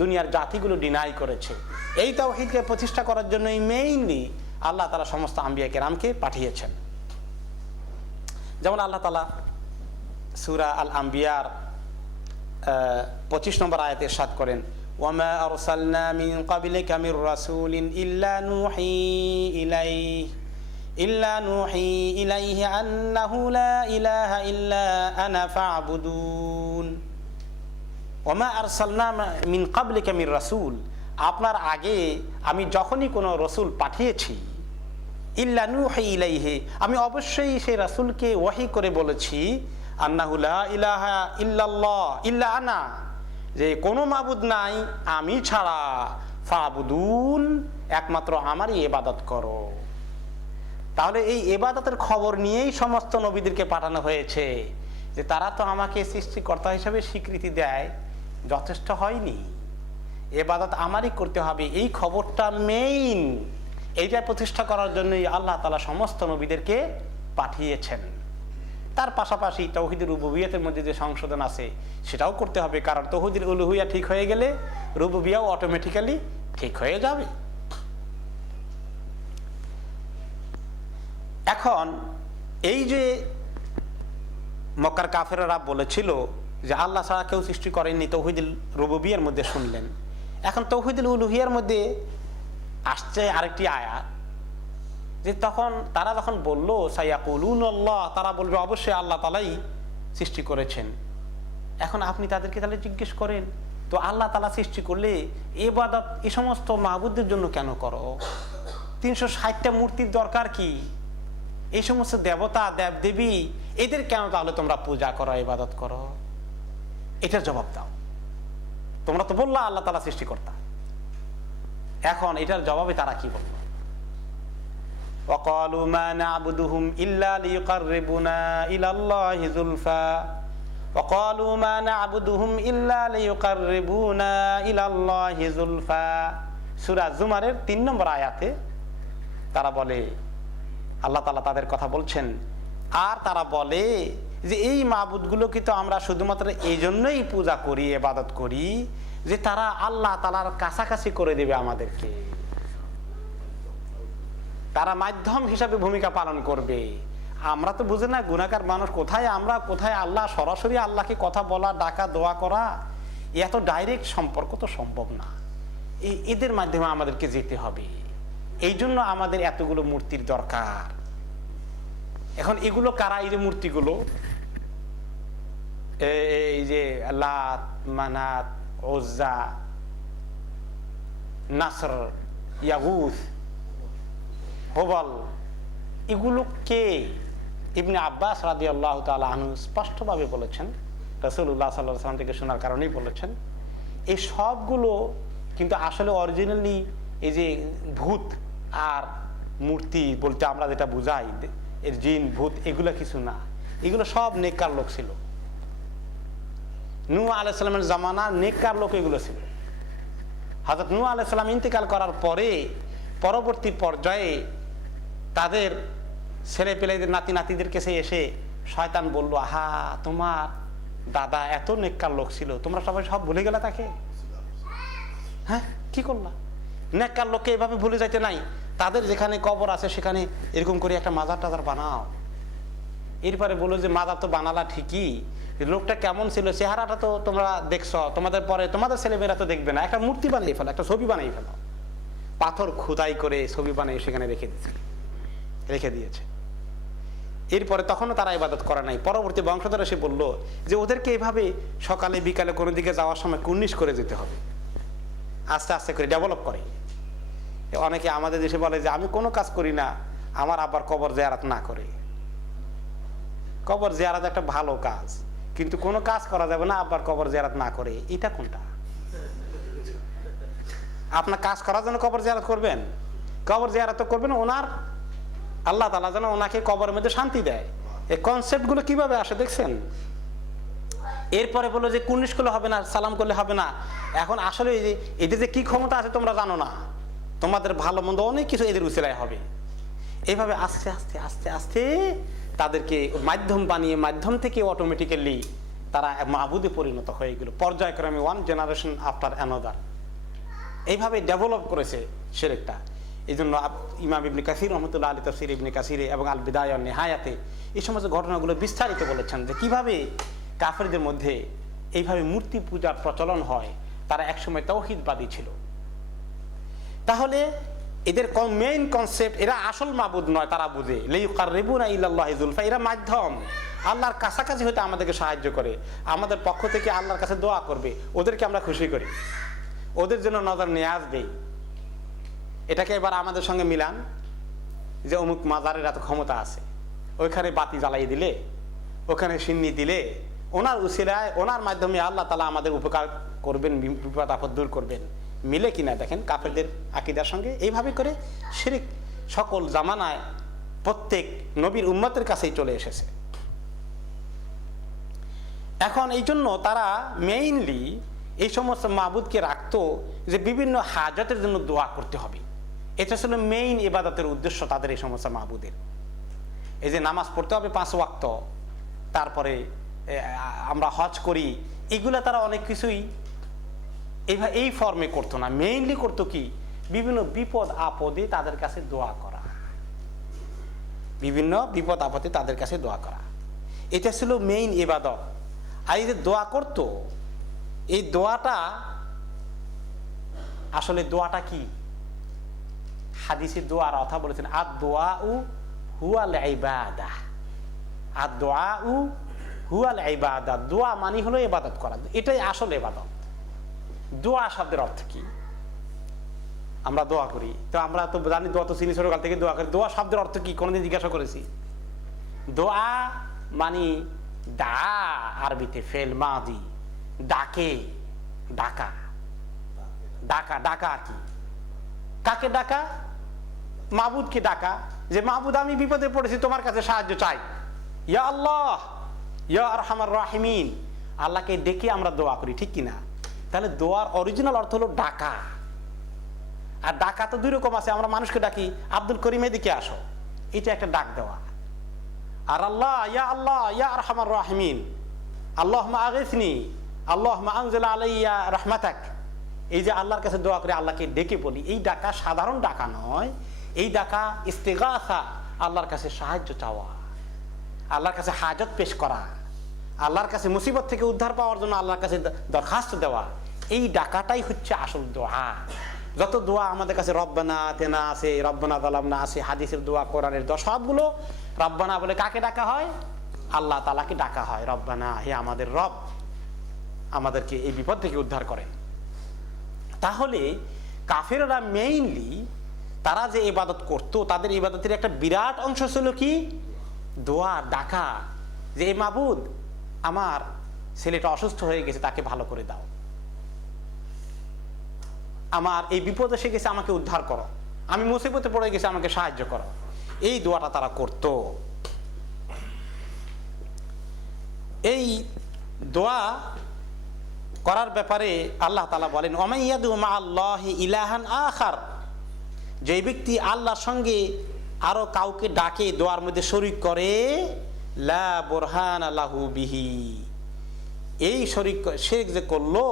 দুনিয়ার জাতিগুলো ডিনাই করেছে। এই তাওহীদকে প্রতিষ্ঠা করার জন্যই মেইনলি আল্লাহ তাআলা সমস্ত আম্বিয়া কেরামকে পাঠিয়েছেন। যেমন আল্লাহ তাআলা সূরা আল আম্বিয়ার 25 নম্বর আয়াতে ইরশাদ করেন, ওয়ামা আরসালনা মিন ক্বাবলিকা মির রাসূলিন ইল্লা নুহি ইলাইহি আন্নাহু লা ইলাহা ইল্লা আনা ফা'বুদুন। ওয়ামা আরসালনা মিন ক্বাবলিকা মির রাসূল, আপনার আগে আমি যখনই কোনো রসুল পাঠিয়েছি, ইল্লা নুহি ইলাইহি, আমি অবশ্যই সেই রাসূলকে ওহী করে বলেছি, আন্নাহু লা ইলাহা ইল্লাল্লাহ ইল্লা আনা, যে কোনো মাবুদ নাই আমি ছাড়া, ফাবুদুন, একমাত্র আমারই ইবাদত করো। তাহলে এই ইবাদতের খবর নিয়েই সমস্ত নবীদেরকে পাঠানো হয়েছে, যে তারা তো আমাকে সৃষ্টিকর্তা হিসেবে স্বীকৃতি দেয়, যথেষ্ট হয়নি, ইবাদত আমারই করতে হবে। এই খবরটা মেইন, এইটা প্রতিষ্ঠা করার জন্যই আল্লাহ তাআলা সমস্ত নবীদেরকে পাঠিয়েছেন। তার পাশাপাশি তাওহীদুর রুবুবিয়তের মধ্যে যে সংশোধন আছে সেটাও করতে হবে, কারণ তাওহীদুল উলুহিয়া ঠিক হয়ে গেলে রুবুবিয়াও অটোমেটিক্যালি ঠিক হয়ে যাবে। এখন এই যে মক্কার কাফেররা বলেছিল যে আল্লাহ ছাড়া কেউ সৃষ্টি করেননি, তাওহীদুল রুবুবিয়ার মধ্যে শুনলেন। এখন তাওহীদুল উলুহিয়ার মধ্যে আসছে আরেকটি আয়াত, যে তখন তারা যখন বললো সায়াকুলুনাল্লাহ, তারা বলবে অবশ্যই আল্লাহ তাআলাই সৃষ্টি করেছেন। এখন আপনি তাদেরকে তাহলে জিজ্ঞেস করেন, তো আল্লাহ তাআলা সৃষ্টি করলে ইবাদত এই সমস্ত মাবুদের জন্য কেন করো? 360টা মূর্তির দরকার কি? এই সমস্ত দেবতা দেবদেবী এদের কেন তাহলে তোমরা পূজা করো, ইবাদত করো? এটার জবাব দাও। তোমরা তো বললা আল্লাহ তাআলা সৃষ্টিকর্তা। এখন এটার জবাবে তারা কি বলল? وقالوا ما نعبدهم إلا ليقربونا إلى الله زلفى وقالوا ما نعبدهم إلا ليقربونا إلى الله زلفى সূরা জুমারের ৩ নম্বর আয়াতে তারা বলে, আল্লাহ তাআলা তাদের কথা বলছেন, আর তারা বলে যে এই মাবুদগুলোকে তো আমরা শুধুমাত্র এই জন্যই পূজা করি, ইবাদত করি যে তারা আল্লাহ তাআলার কাছাকাছি করে দেবে আমাদেরকে, তারা মাধ্যম হিসাবে ভূমিকা পালন করবে। আমরা তো বুঝি না গুনাহগার মানুষ, কোথায় আমরা কোথায় আল্লাহ, সরাসরি আল্লাহকে কথা বলা, ডাকা, দোয়া করা, এত ডাইরেক্ট সম্পর্ক তো সম্ভব না। এদের মাধ্যমে আমাদেরকে যেতে হবে, এই জন্য আমাদের এতগুলো মূর্তির দরকার। এখন এগুলো কারা? এই যে মূর্তিগুলো, এই যে লাত, মানাত, উজ্জা, নাসর, ইয়াগুস, হুবল, এগুলো কে? ইবনে আব্বাস রাদিয়াল্লাহু তাআলা আনহু স্পষ্টভাবে বলেছেন, রাসূলুল্লাহ সাল্লাল্লাহু আলাইহি ওয়াসাল্লাম থেকে শোনার কারণেই বলেছেন, এই সবগুলো কিন্তু আসলে অরিজিনালি এই যে ভূত আর মূর্তি বলতে আমরা যেটা বুঝাই, এর জিন ভূত, এগুলো কিছু না। এগুলো সব নেককার লোক ছিল। নূহ আলাইহিস সালামের জামানা নেককার লোক এগুলো ছিল। হযরত নূহ আলাইহিস সালাম ইন্তেকাল করার পরে পরবর্তী পর্যায়ে তাদের ছেলে পেলেদের, নাতি নাতিদের কাছে এসে শয়তান বলল, আহা, তোমার দাদা এত নেককার লোক ছিল, তোমরা সবাই সব ভুলে গেলে তাকে। হ্যাঁ, কি করলা? নেককার লোককে এভাবে ভুলে যাইতে নাই। তাদের যেখানে কবর আছে সেখানে এরকম করে একটা মাজার টাজার বানাও। এরপরে বললো যে মাজার তো বানালা ঠিকই, লোকটা কেমন ছিল, চেহারাটা তো তোমরা দেখছো, তোমাদের পরে তোমাদের ছেলেমেয়েরা তো দেখবে না, একটা মূর্তি বানিয়ে ফেলো, একটা ছবি বানিয়ে ফেলো। পাথর খোদাই করে ছবি বানিয়ে সেখানে রেখে দিয়েছে। এরপরে তখনও তারা ইবাদত করে নাই। পরবর্তী বংশধর এসে বললো যে ওদেরকে এইভাবে সকালে বিকালে কোনো দিকে যাওয়ার সময় কুর্নিশ করে যেতে হবে, আস্তে আস্তে করে ডেভেলপ করে। অনেকে আমাদের দেশে বলে যে আমি কোনো কাজ করি না, আমার আবার কবর জিয়ারত না করে। কবর জিয়ারত একটা ভালো কাজ, কিন্তু কোনো কাজ করা যাবে না আবার কবর জিয়ারত না করে। এটা কোনটা? আপনার কাজ করার জন্য কবর জিয়ারত করবেন? কবর জিয়ারত করবেন ওনার, আল্লাহ তাআলা যেন ওনাকে কবরের মধ্যে শান্তি দেয়। এই কনসেপ্ট গুলো কিভাবে আসে দেখছেন? এরপরে বললো যে কুর্নিশ করলে হবে না, সালাম করলে হবে না। এখন আসলে এদের যে কি ক্ষমতা আছে তোমরা জানো না, তোমাদের ভালো মন্দ অনেক কিছু এদের উসিলায় হবে। এইভাবে আস্তে আস্তে আস্তে আস্তে তাদেরকে মাধ্যম বানিয়ে, মাধ্যম থেকে অটোমেটিক্যালি তারা মাবুদে পরিণত হয়ে গেল পর্যায়ক্রমে, ওয়ান জেনারেশন আফটার অ্যানাদার। এইভাবে ডেভেলপ করেছে শিরকটা। এই জন্য ইমাম ইবনে কাসির রহমতুল্লাহ আলী তাফসীর ইবনে কাসিরে এবং আল বিদায়া ওয়ান নিহায়াতে এই সমস্ত ঘটনাগুলো বিস্তারিত বলেছেন যে কিভাবে কাফেরদের মধ্যে এইভাবে মূর্তি পূজার প্রচলন হয়। তারা একসময় তাওহীদবাদী ছিল। তাহলে এদের মেইন কনসেপ্ট, এরা আসল মাবুদ নয়, তারা বুঝে লিইয়ুকাররিবুনা ইলাল্লাহি যুলফা, এরা মাধ্যম, আল্লাহর কাছাকাছি হতে আমাদেরকে সাহায্য করে, আমাদের পক্ষ থেকে আল্লাহর কাছে দোয়া করবে, ওদেরকে আমরা খুশি করি, ওদের জন্য নজর নিয়ে আসবে। এটাকে এবার আমাদের সঙ্গে মিলান যে অমুক মাজারের এত ক্ষমতা আছে, ওইখানে বাতি জ্বালাই দিলে, ওখানে সিন্নি দিলে, ওনার উসিলায়, ওনার মাধ্যমে আল্লাহ তাআলা আমাদের উপকার করবেন, বিপদ আপদ দূর করবেন। মিলে কিনা দেখেন কাফেরদের আকীদার সঙ্গে। এইভাবে করে শিরক সকল জামানায় প্রত্যেক নবীর উম্মতের কাছেই চলে এসেছে। এখন এই জন্য তারা মেইনলি এই সমস্ত মাবুদকে রাখতো যে বিভিন্ন হাজাতের জন্য দোয়া করতে হবে। এটা ছিল মেইন ইবাদতের উদ্দেশ্য তাদের, এই সমস্ত মাবুদের। এই যে নামাজ পড়তে হবে 5 ওয়াক্ত, তারপরে আমরা হজ করি, এগুলা তারা অনেক কিছুই এই ফর্মে করতো না। মেইনলি করতো কি, বিভিন্ন বিপদ আপদে তাদের কাছে দোয়া করা, বিভিন্ন বিপদ আপদে তাদের কাছে দোয়া করা, এটা ছিল মেইন ইবাদত। আর এই যে দোয়া করতো, এই দোয়াটা আসলে দোয়াটা কি? হাদিসে দোয়ার কথা বলেছেন, আদ-দুআউ হুয়াল ইবাদাহ, আদ-দুআউ হুয়াল ইবাদাহ। দোয়া মানে হলো ইবাদত করা, এটাই আসল ইবাদত। দোয়া শব্দের অর্থ কি? আমরা দোয়া করি, তো আমরা তো জানি, দোয়া তো চিনি ছোটকাল থেকে দোয়া করি। দোয়া শব্দের অর্থ কি কোনোদিন জিজ্ঞাসা করেছি? দোয়া মানে দা, আরবিতে ফেল মাদি, ডাকে, ডাকা, ডাকা, ডাকা কি? কাকে ডাকা? মাবুদকে ডাকা, যে মাবুদ আমি বিপদে পড়েছি, তোমার কাছে সাহায্য চাই, ইয়া আল্লাহ, ইয়া আরহামার রাহিমিন। আল্লাহকে ডেকে আমরা দোয়া করি, ঠিক কিনা? তাহলে দোয়ার অরিজিনাল অর্থ হলো ডাকা। আর ডাকা তো দুই রকম আছে, আমরা মানুষকে ডাকি আব্দুল করিম এদিকে আসো, এটা একটা ডাক দেওয়া। আর আল্লাহ ইয়া আরহামার রাহিমিন, আল্লাহুম্মা আগিসনি, আল্লাহুম্মা আনজিল আলাইয়া রাহমাতাক, এই যে আল্লাহর কাছে দোয়া করে আল্লাহকে ডেকে বলি, এই ডাকা সাধারণ ডাকা নয়, এই ডাকা ইস্তিগাসা, আল্লাহর কাছে সাহায্য চাওয়া, আল্লাহর কাছে হাজত পেশ করা, আল্লাহর কাছে মুসিবত থেকে উদ্ধার পাওয়ার জন্য আল্লাহর কাছে দরখাস্ত দেওয়া, এই ডাকাটাই হচ্ছে আসল দোয়া। যত দোয়া আমাদের কাছে রব্বানা আতিনা আছে, রব্বানা যালামনা আছে, হাদিসের দোয়া, কোরআনের দোয়া, সবগুলো রব্বানা বলে কাকে ডাকা হয়? আল্লাহ তাআলাকে ডাকা হয়। রব্বানা, হে আমাদের রব, আমাদেরকে এই বিপদ থেকে উদ্ধার করেন। তাহলে কাফেররা মেইনলি তারা যে ইবাদত করতো, তাদের ইবাদতের একটা বিরাট অংশ ছিল কি? দোয়া, ডাকা, যে এই মাবুদ, আমার ছেলেটা অসুস্থ হয়ে গেছে, তাকে ভালো করে দাও, আমার এই বিপদ এসে গেছে, আমাকে উদ্ধার করো, আমি মুসিবতে পড়ে গেছি, আমাকে সাহায্য করো, এই দোয়াটা তারা করত। এই দোয়া করার ব্যাপারে আল্লাহ তাআলা বলেন, ওমাইয়াদু মাআল্লাহি ইলাহান আখার, যে ব্যক্তি আল্লাহর সঙ্গে আরো কাউকে ডাকে, দোয়ার মধ্যে শরীক করে, লা বুরহানা লাহু বিহি, এই শিরক যে করলো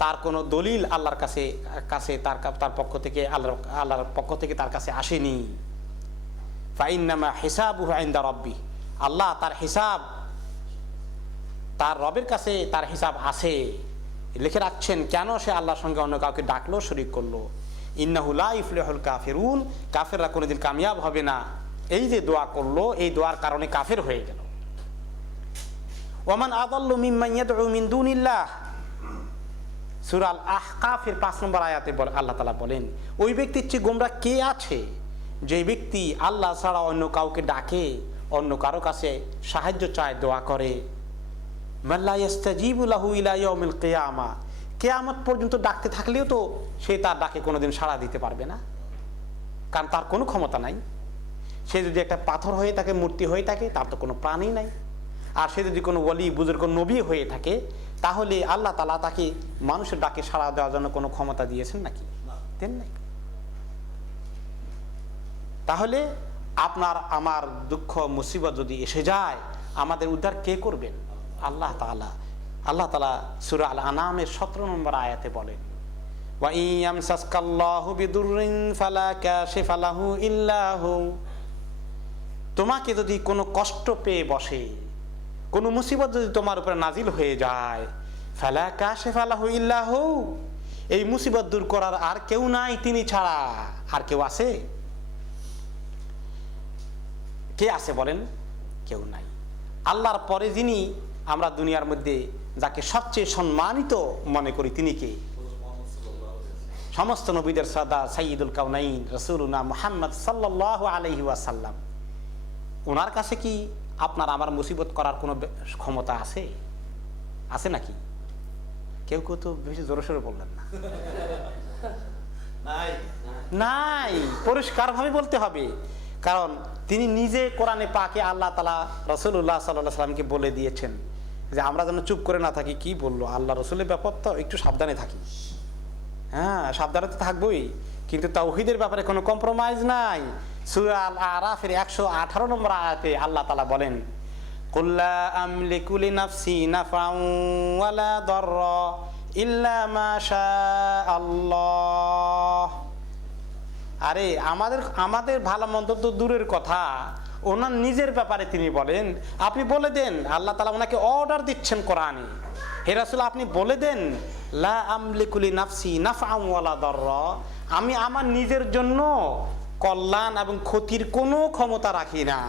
তার কোনো দলিল আল্লাহর কাছে তার পক্ষ থেকে আল্লাহর পক্ষ থেকে তার কাছে আসেনি। ফাইন্নামা হিসাবুহু ইনদা রাব্বি, আল্লাহ তার হিসাব, তার রবের কাছে তার হিসাব আছে, লিখে রাখছেন। কেন সে আল্লাহর সঙ্গে অন্য কাউকে ডাকলো, শরীক করলো? ইন্নাহু লা ইফলিহুল কাফিরুন, কাফেররা কোনোদিন কামিয়াব হবে না। এই যে দোয়া করলো, এই দোয়ার কারণে কাফের হয়ে গেল। ওয়ামান আযাল্লু মিম্মান ইয়াদউ মিন দুনিল্লাহ, সূরা আল আহকাফের 5 নম্বর আয়াতে আল্লাহ তাআলা বলেন, ওই ব্যক্তির চেয়ে গোমরাহ কে আছে যে ব্যক্তি আল্লাহ ছাড়া অন্য কাউকে ডাকে, অন্য কারো কাছে সাহায্য চায়, দোয়া করে। মান লা ইস্তাজিবু লাহু ইলা ইয়াউমিল কিয়ামা, কিয়ামত পর্যন্ত ডাকতে থাকলেও তো সে তার ডাকে কোনোদিন সাড়া দিতে পারবে না, কারণ তার কোনো ক্ষমতা নাই। সে যদি একটা পাথর হয়ে থাকে, মূর্তি হয়ে থাকে, তার তো কোনো প্রাণই নাই। আর সে যদি কোনো ওলি, বুজুর্গ, নবী হয়ে থাকে, তাহলে আল্লাহ তাআলা তাকে মানুষের ডাকে সাড়া দেওয়ার জন্য কোনো ক্ষমতা দিয়েছেন নাকি? দেন নাই। তাহলে আপনার আমার দুঃখ মুসিবত যদি এসে যায়, আমাদের উদ্ধার কে করবেন? আল্লাহ তাআলা। আল্লাহ তাআলা সূরা আল আনামের 17 নম্বর আয়াতে বলেন, ওয়া ইয়ামসাসকাল্লাহু বিদুররিন ফালা কাশিফা লাহু ইল্লা হু, তোমাকে যদি কোনো কষ্ট পেয়ে বসে, কোনো মুসিবত যদি তোমার উপরে নাজিল হয়ে যায়, ফালা কাশিফা লাহু ইল্লা হু, এই মুসিবত দূর করার আর কেউ নাই তিনি ছাড়া। আর কেউ আছে? কে আছে বলেন? কেউ নাই। আল্লাহর পরে যিনি আমরা দুনিয়ার মধ্যে যাকে সবচেয়ে সম্মানিত মনে করি, তিনি কে? সমস্ত নবীদের সরদার সাইয়্যিদুল কাউনাইন রাসূলুনা মুহাম্মদ সাল্লাল্লাহু আলাইহি ওয়াসাল্লাম। ওনার কাছে কি আপনার আমার মুসিবত করার কোনো ক্ষমতা আছে? আছে নাকি? কেউ কেউ তো বেশি জোরে সোরে বললেন না। নাই, পরিষ্কারভাবে বলতে হবে। কারণ তিনি নিজে কোরআনে পাকে আল্লাহ তাআলা রাসূলুল্লাহ সাল্লাল্লাহু আলাইহি ওয়াসাল্লামকে বলে দিয়েছেন যে আমরা যেন চুপ করে না থাকি। কি বললো? আল্লাহ রসুলের ব্যাপার তো একটু সাবধানে থাকি। হ্যাঁ, সাবধানে তো থাকবোই, কিন্তু তাওহীদের ব্যাপারে কোনো কম্প্রোমাইজ নাই। সূরা আল আরাফের 118 নম্বর আয়াতে আল্লাহ তাআলা বলেন, কুল লা আমলিকু লিনাফসি নাফআন ওয়ালা দাররা ইল্লা মা শাআল্লাহ। আরে আমাদের ভালো মন্দ তো দূরের কথা, ওনার নিজের ব্যাপারে তিনি বলেন, আপনি বলে দেন, আল্লাহ তাআলা ওনাকে অর্ডার দিচ্ছেন কোরআনে, হে রাসূল আপনি বলে দেন, লা আমলিকু লিনাফসি নাফআন ওয়ালা দাররা, আমি আমার নিজের জন্য কল্যাণ এবং ক্ষতির কোনো ক্ষমতা রাখি না।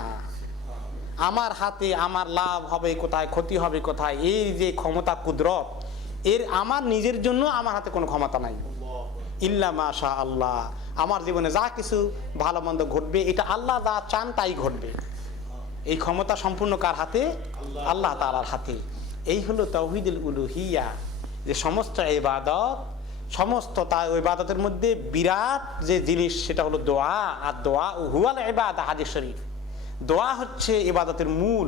আমার হাতে আমার লাভ হবে কোথায়, ক্ষতি হবে কোথায়, এই যে ক্ষমতা, কুদরত, এর আমার নিজের জন্য আমার হাতে কোনো ক্ষমতা নাই। ইল্লা মা শা আল্লাহ, আমার জীবনে যা কিছু ভালো মন্দ ঘটবে, এটা আল্লাহ যা চান তাই ঘটবে। এই ক্ষমতা সম্পূর্ণ কার হাতে? আল্লাহ তাআলার হাতে। এই হলো তাওহীদুল উলুহিয়া, যে সমস্ত ইবাদত, সমস্ত ইবাদতের মধ্যে বিরাট যে জিনিস সেটা হলো দোয়া। আর দোয়া হুয়াল ইবাদা, হাদিস শরীফ। দোয়া হচ্ছে ইবাদতের মূল।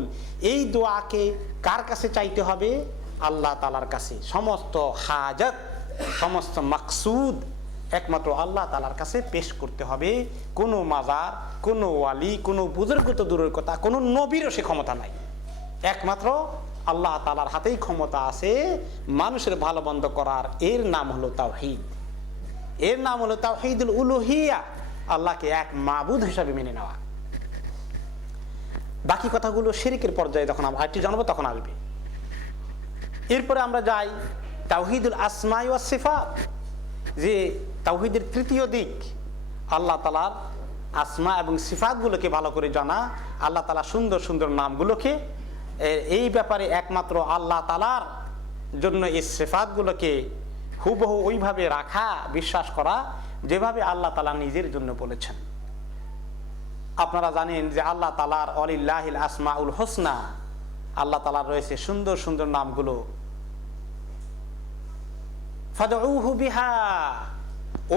এই দোয়াকে কার কাছে চাইতে হবে? আল্লাহ তাআলার কাছে। সমস্ত হাজত, সমস্ত মাকসুদ একমাত্র আল্লাহ তাআলার কাছে পেশ করতে হবে। কোনো মাজার, কোনো ওয়ালি, কোনো বুজুর্গ তো দূরের কথা, কোনো নবীরও সে ক্ষমতা নাই। একমাত্র আল্লাহ তাআলার হাতেই ক্ষমতা আছে মানুষের ভালো মন্দ করার। এর নাম হলো তাওহীদ, এর নাম হলো তাওহীদুল উলুহিয়া, আল্লাহকে এক মাবুদ হিসাবে মেনে নেওয়া। বাকি কথাগুলো শিরকের পর্যায়ে যখন আমরা আরেকটু জানবো তখন আসবে। এরপরে আমরা যাই তাওহীদুল আসমা ওয়াস সিফাত, যে তাওহীদের তৃতীয় দিক আল্লাহ তাআলার আসমা এবং সিফাতগুলোকে ভালো করে জানা, আল্লাহ তাআলার সুন্দর সুন্দর নামগুলোকে এই ব্যাপারে একমাত্র আল্লাহ তাআলার জন্য এই সিফাতগুলোকে হুবহু ওইভাবে রাখা, বিশ্বাস করা যেভাবে আল্লাহ তাআলা নিজের জন্য বলেছেন। আপনারা জানেন যে আল্লাহ তাআলার ওয়ালিল্লাহিল আসমাউল হুসনা, আল্লাহ তাআলার রয়েছে সুন্দর সুন্দর নামগুলো। ফাদউহু বিহা,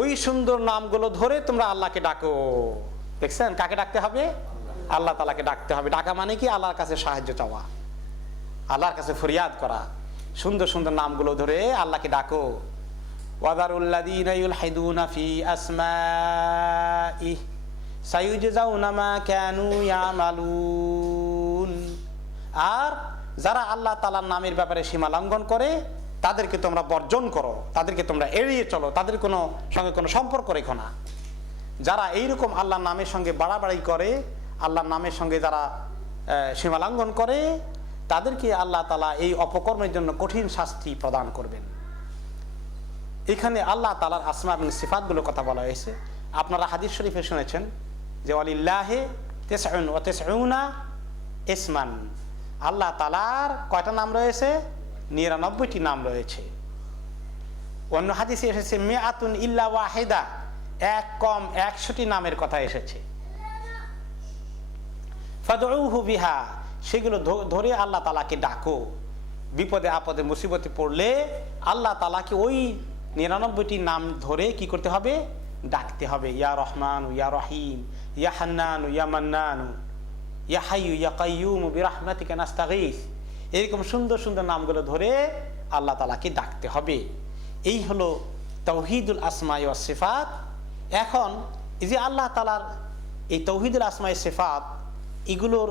ওই সুন্দর নামগুলো ধরে তোমরা আল্লাহকে ডাকো। দেখছেন কাকে ডাকতে হবে? আল্লাহ তাআলাকে ডাকতে হবে। ডাকা মানে কি? আল্লাহর কাছে সাহায্য চাওয়া, আল্লাহর কাছে ফরিয়াদ করা। সুন্দর সুন্দর নামগুলো ধরে আল্লাহকে ডাকো। ওয়াদারুল্লাযীনা ইউলহিদুনা ফি আসমাইহি সায়ুজজাউনা মা কানু ইয়ামালুন। আর যারা আল্লাহ তাআলার নামের ব্যাপারে সীমা লঙ্ঘন করে তাদেরকে তোমরা বর্জন করো, তাদেরকে তোমরা এড়িয়ে চলো, তাদের সঙ্গে কোনো সম্পর্ক রেখো না। যারা এইরকম আল্লাহর নামের সঙ্গে বাড়াবাড়ি করে, আল্লাহর নামের সঙ্গে যারা সীমা লঙ্ঘন করে, তাদেরকে আল্লাহ তাআলা এই অপকর্মের জন্য কঠিন শাস্তি প্রদান করবেন। এখানে আল্লাহ তাআলার আসমা এবং সিফাতগুলোর কথা বলা হয়েছে। আপনারা হাদিস শরীফে শুনেছেন যে ওয়ালিল্লাহি তিসউন ওয়া তিসউনা ইসমান, আল্লাহ তাআলার কয়টা নাম রয়েছে? 99টি নাম রয়েছে। অন্য হাদিসে এসেছে মিআতুন ইল্লা ওয়াহিদা, এক কম 100টি নামের কথা এসেছে। ফাদউহু বিহা, সেগুলো ধরে আল্লাহ তাআলাকে ডাকো। বিপদে আপদে মুসিবতে পড়লে আল্লাহ তাআলাকে ওই 99টি নাম ধরে কি করতে হবে? ডাকতে হবে। ইয়া রহমান, ইয়া রহিম, ইয়া হান্নান, ইয়া মান্নান, ইয়া হাইয়ু ইয়া কাইয়ুম বিরহমাতিকা নাস্তাগীস, এরকম সুন্দর সুন্দর নামগুলো ধরে আল্লাহ তাআলাকে ডাকতে হবে। এই হলো তাওহীদুল আসমা ওয়াস সিফাত। এখন এই যে আল্লাহ তাআলার এই তাওহীদুল আসমা ওয়াস সিফাত, এগুলোর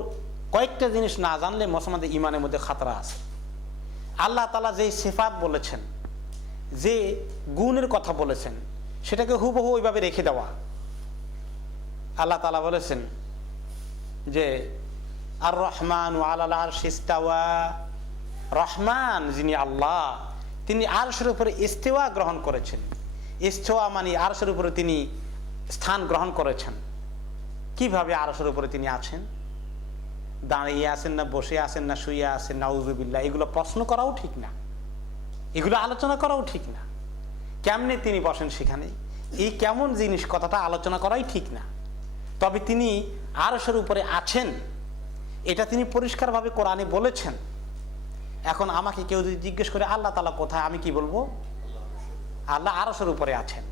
কয়েকটা জিনিস না জানলে মুসলমানদের ঈমানের মধ্যে খাতরা আছে। আল্লাহ তাআলা যে সিফাত বলেছেন, যে গুণের কথা বলেছেন, সেটাকে হুবহু ওইভাবে রেখে দেওয়া। আল্লাহ তাআলা বলেছেন যে আর রহমান আলাল আরশি ইস্তাওয়া, রহমান যিনি আল্লাহ, তিনি আরশের উপরে ইস্তেওয়া গ্রহণ করেছেন। ইস্তেওয়া মানে আরশের উপরে তিনি স্থান গ্রহণ করেছেন। কিভাবে আরশের উপরে তিনি আছেন? দাঁড়িয়ে আছেন না বসে আছেন না শুয়ে আছেন? নাউজুবিল্লাহ, এগুলো প্রশ্ন করাও ঠিক না, এগুলো আলোচনা করাও ঠিক না। কেমনে তিনি বসেন সেখানে, এই কেমন জিনিস কথাটা আলোচনা করাই ঠিক না। তবে তিনি আরশের উপরে আছেন, এটা তিনি পরিষ্কারভাবে কোরআনে বলেছেন। এখন আমাকে কেউ যদি জিজ্ঞেস করে আল্লাহ তাআলা কোথায়, আমি কি বলবো? আল্লাহ আরশের উপরে আছেন।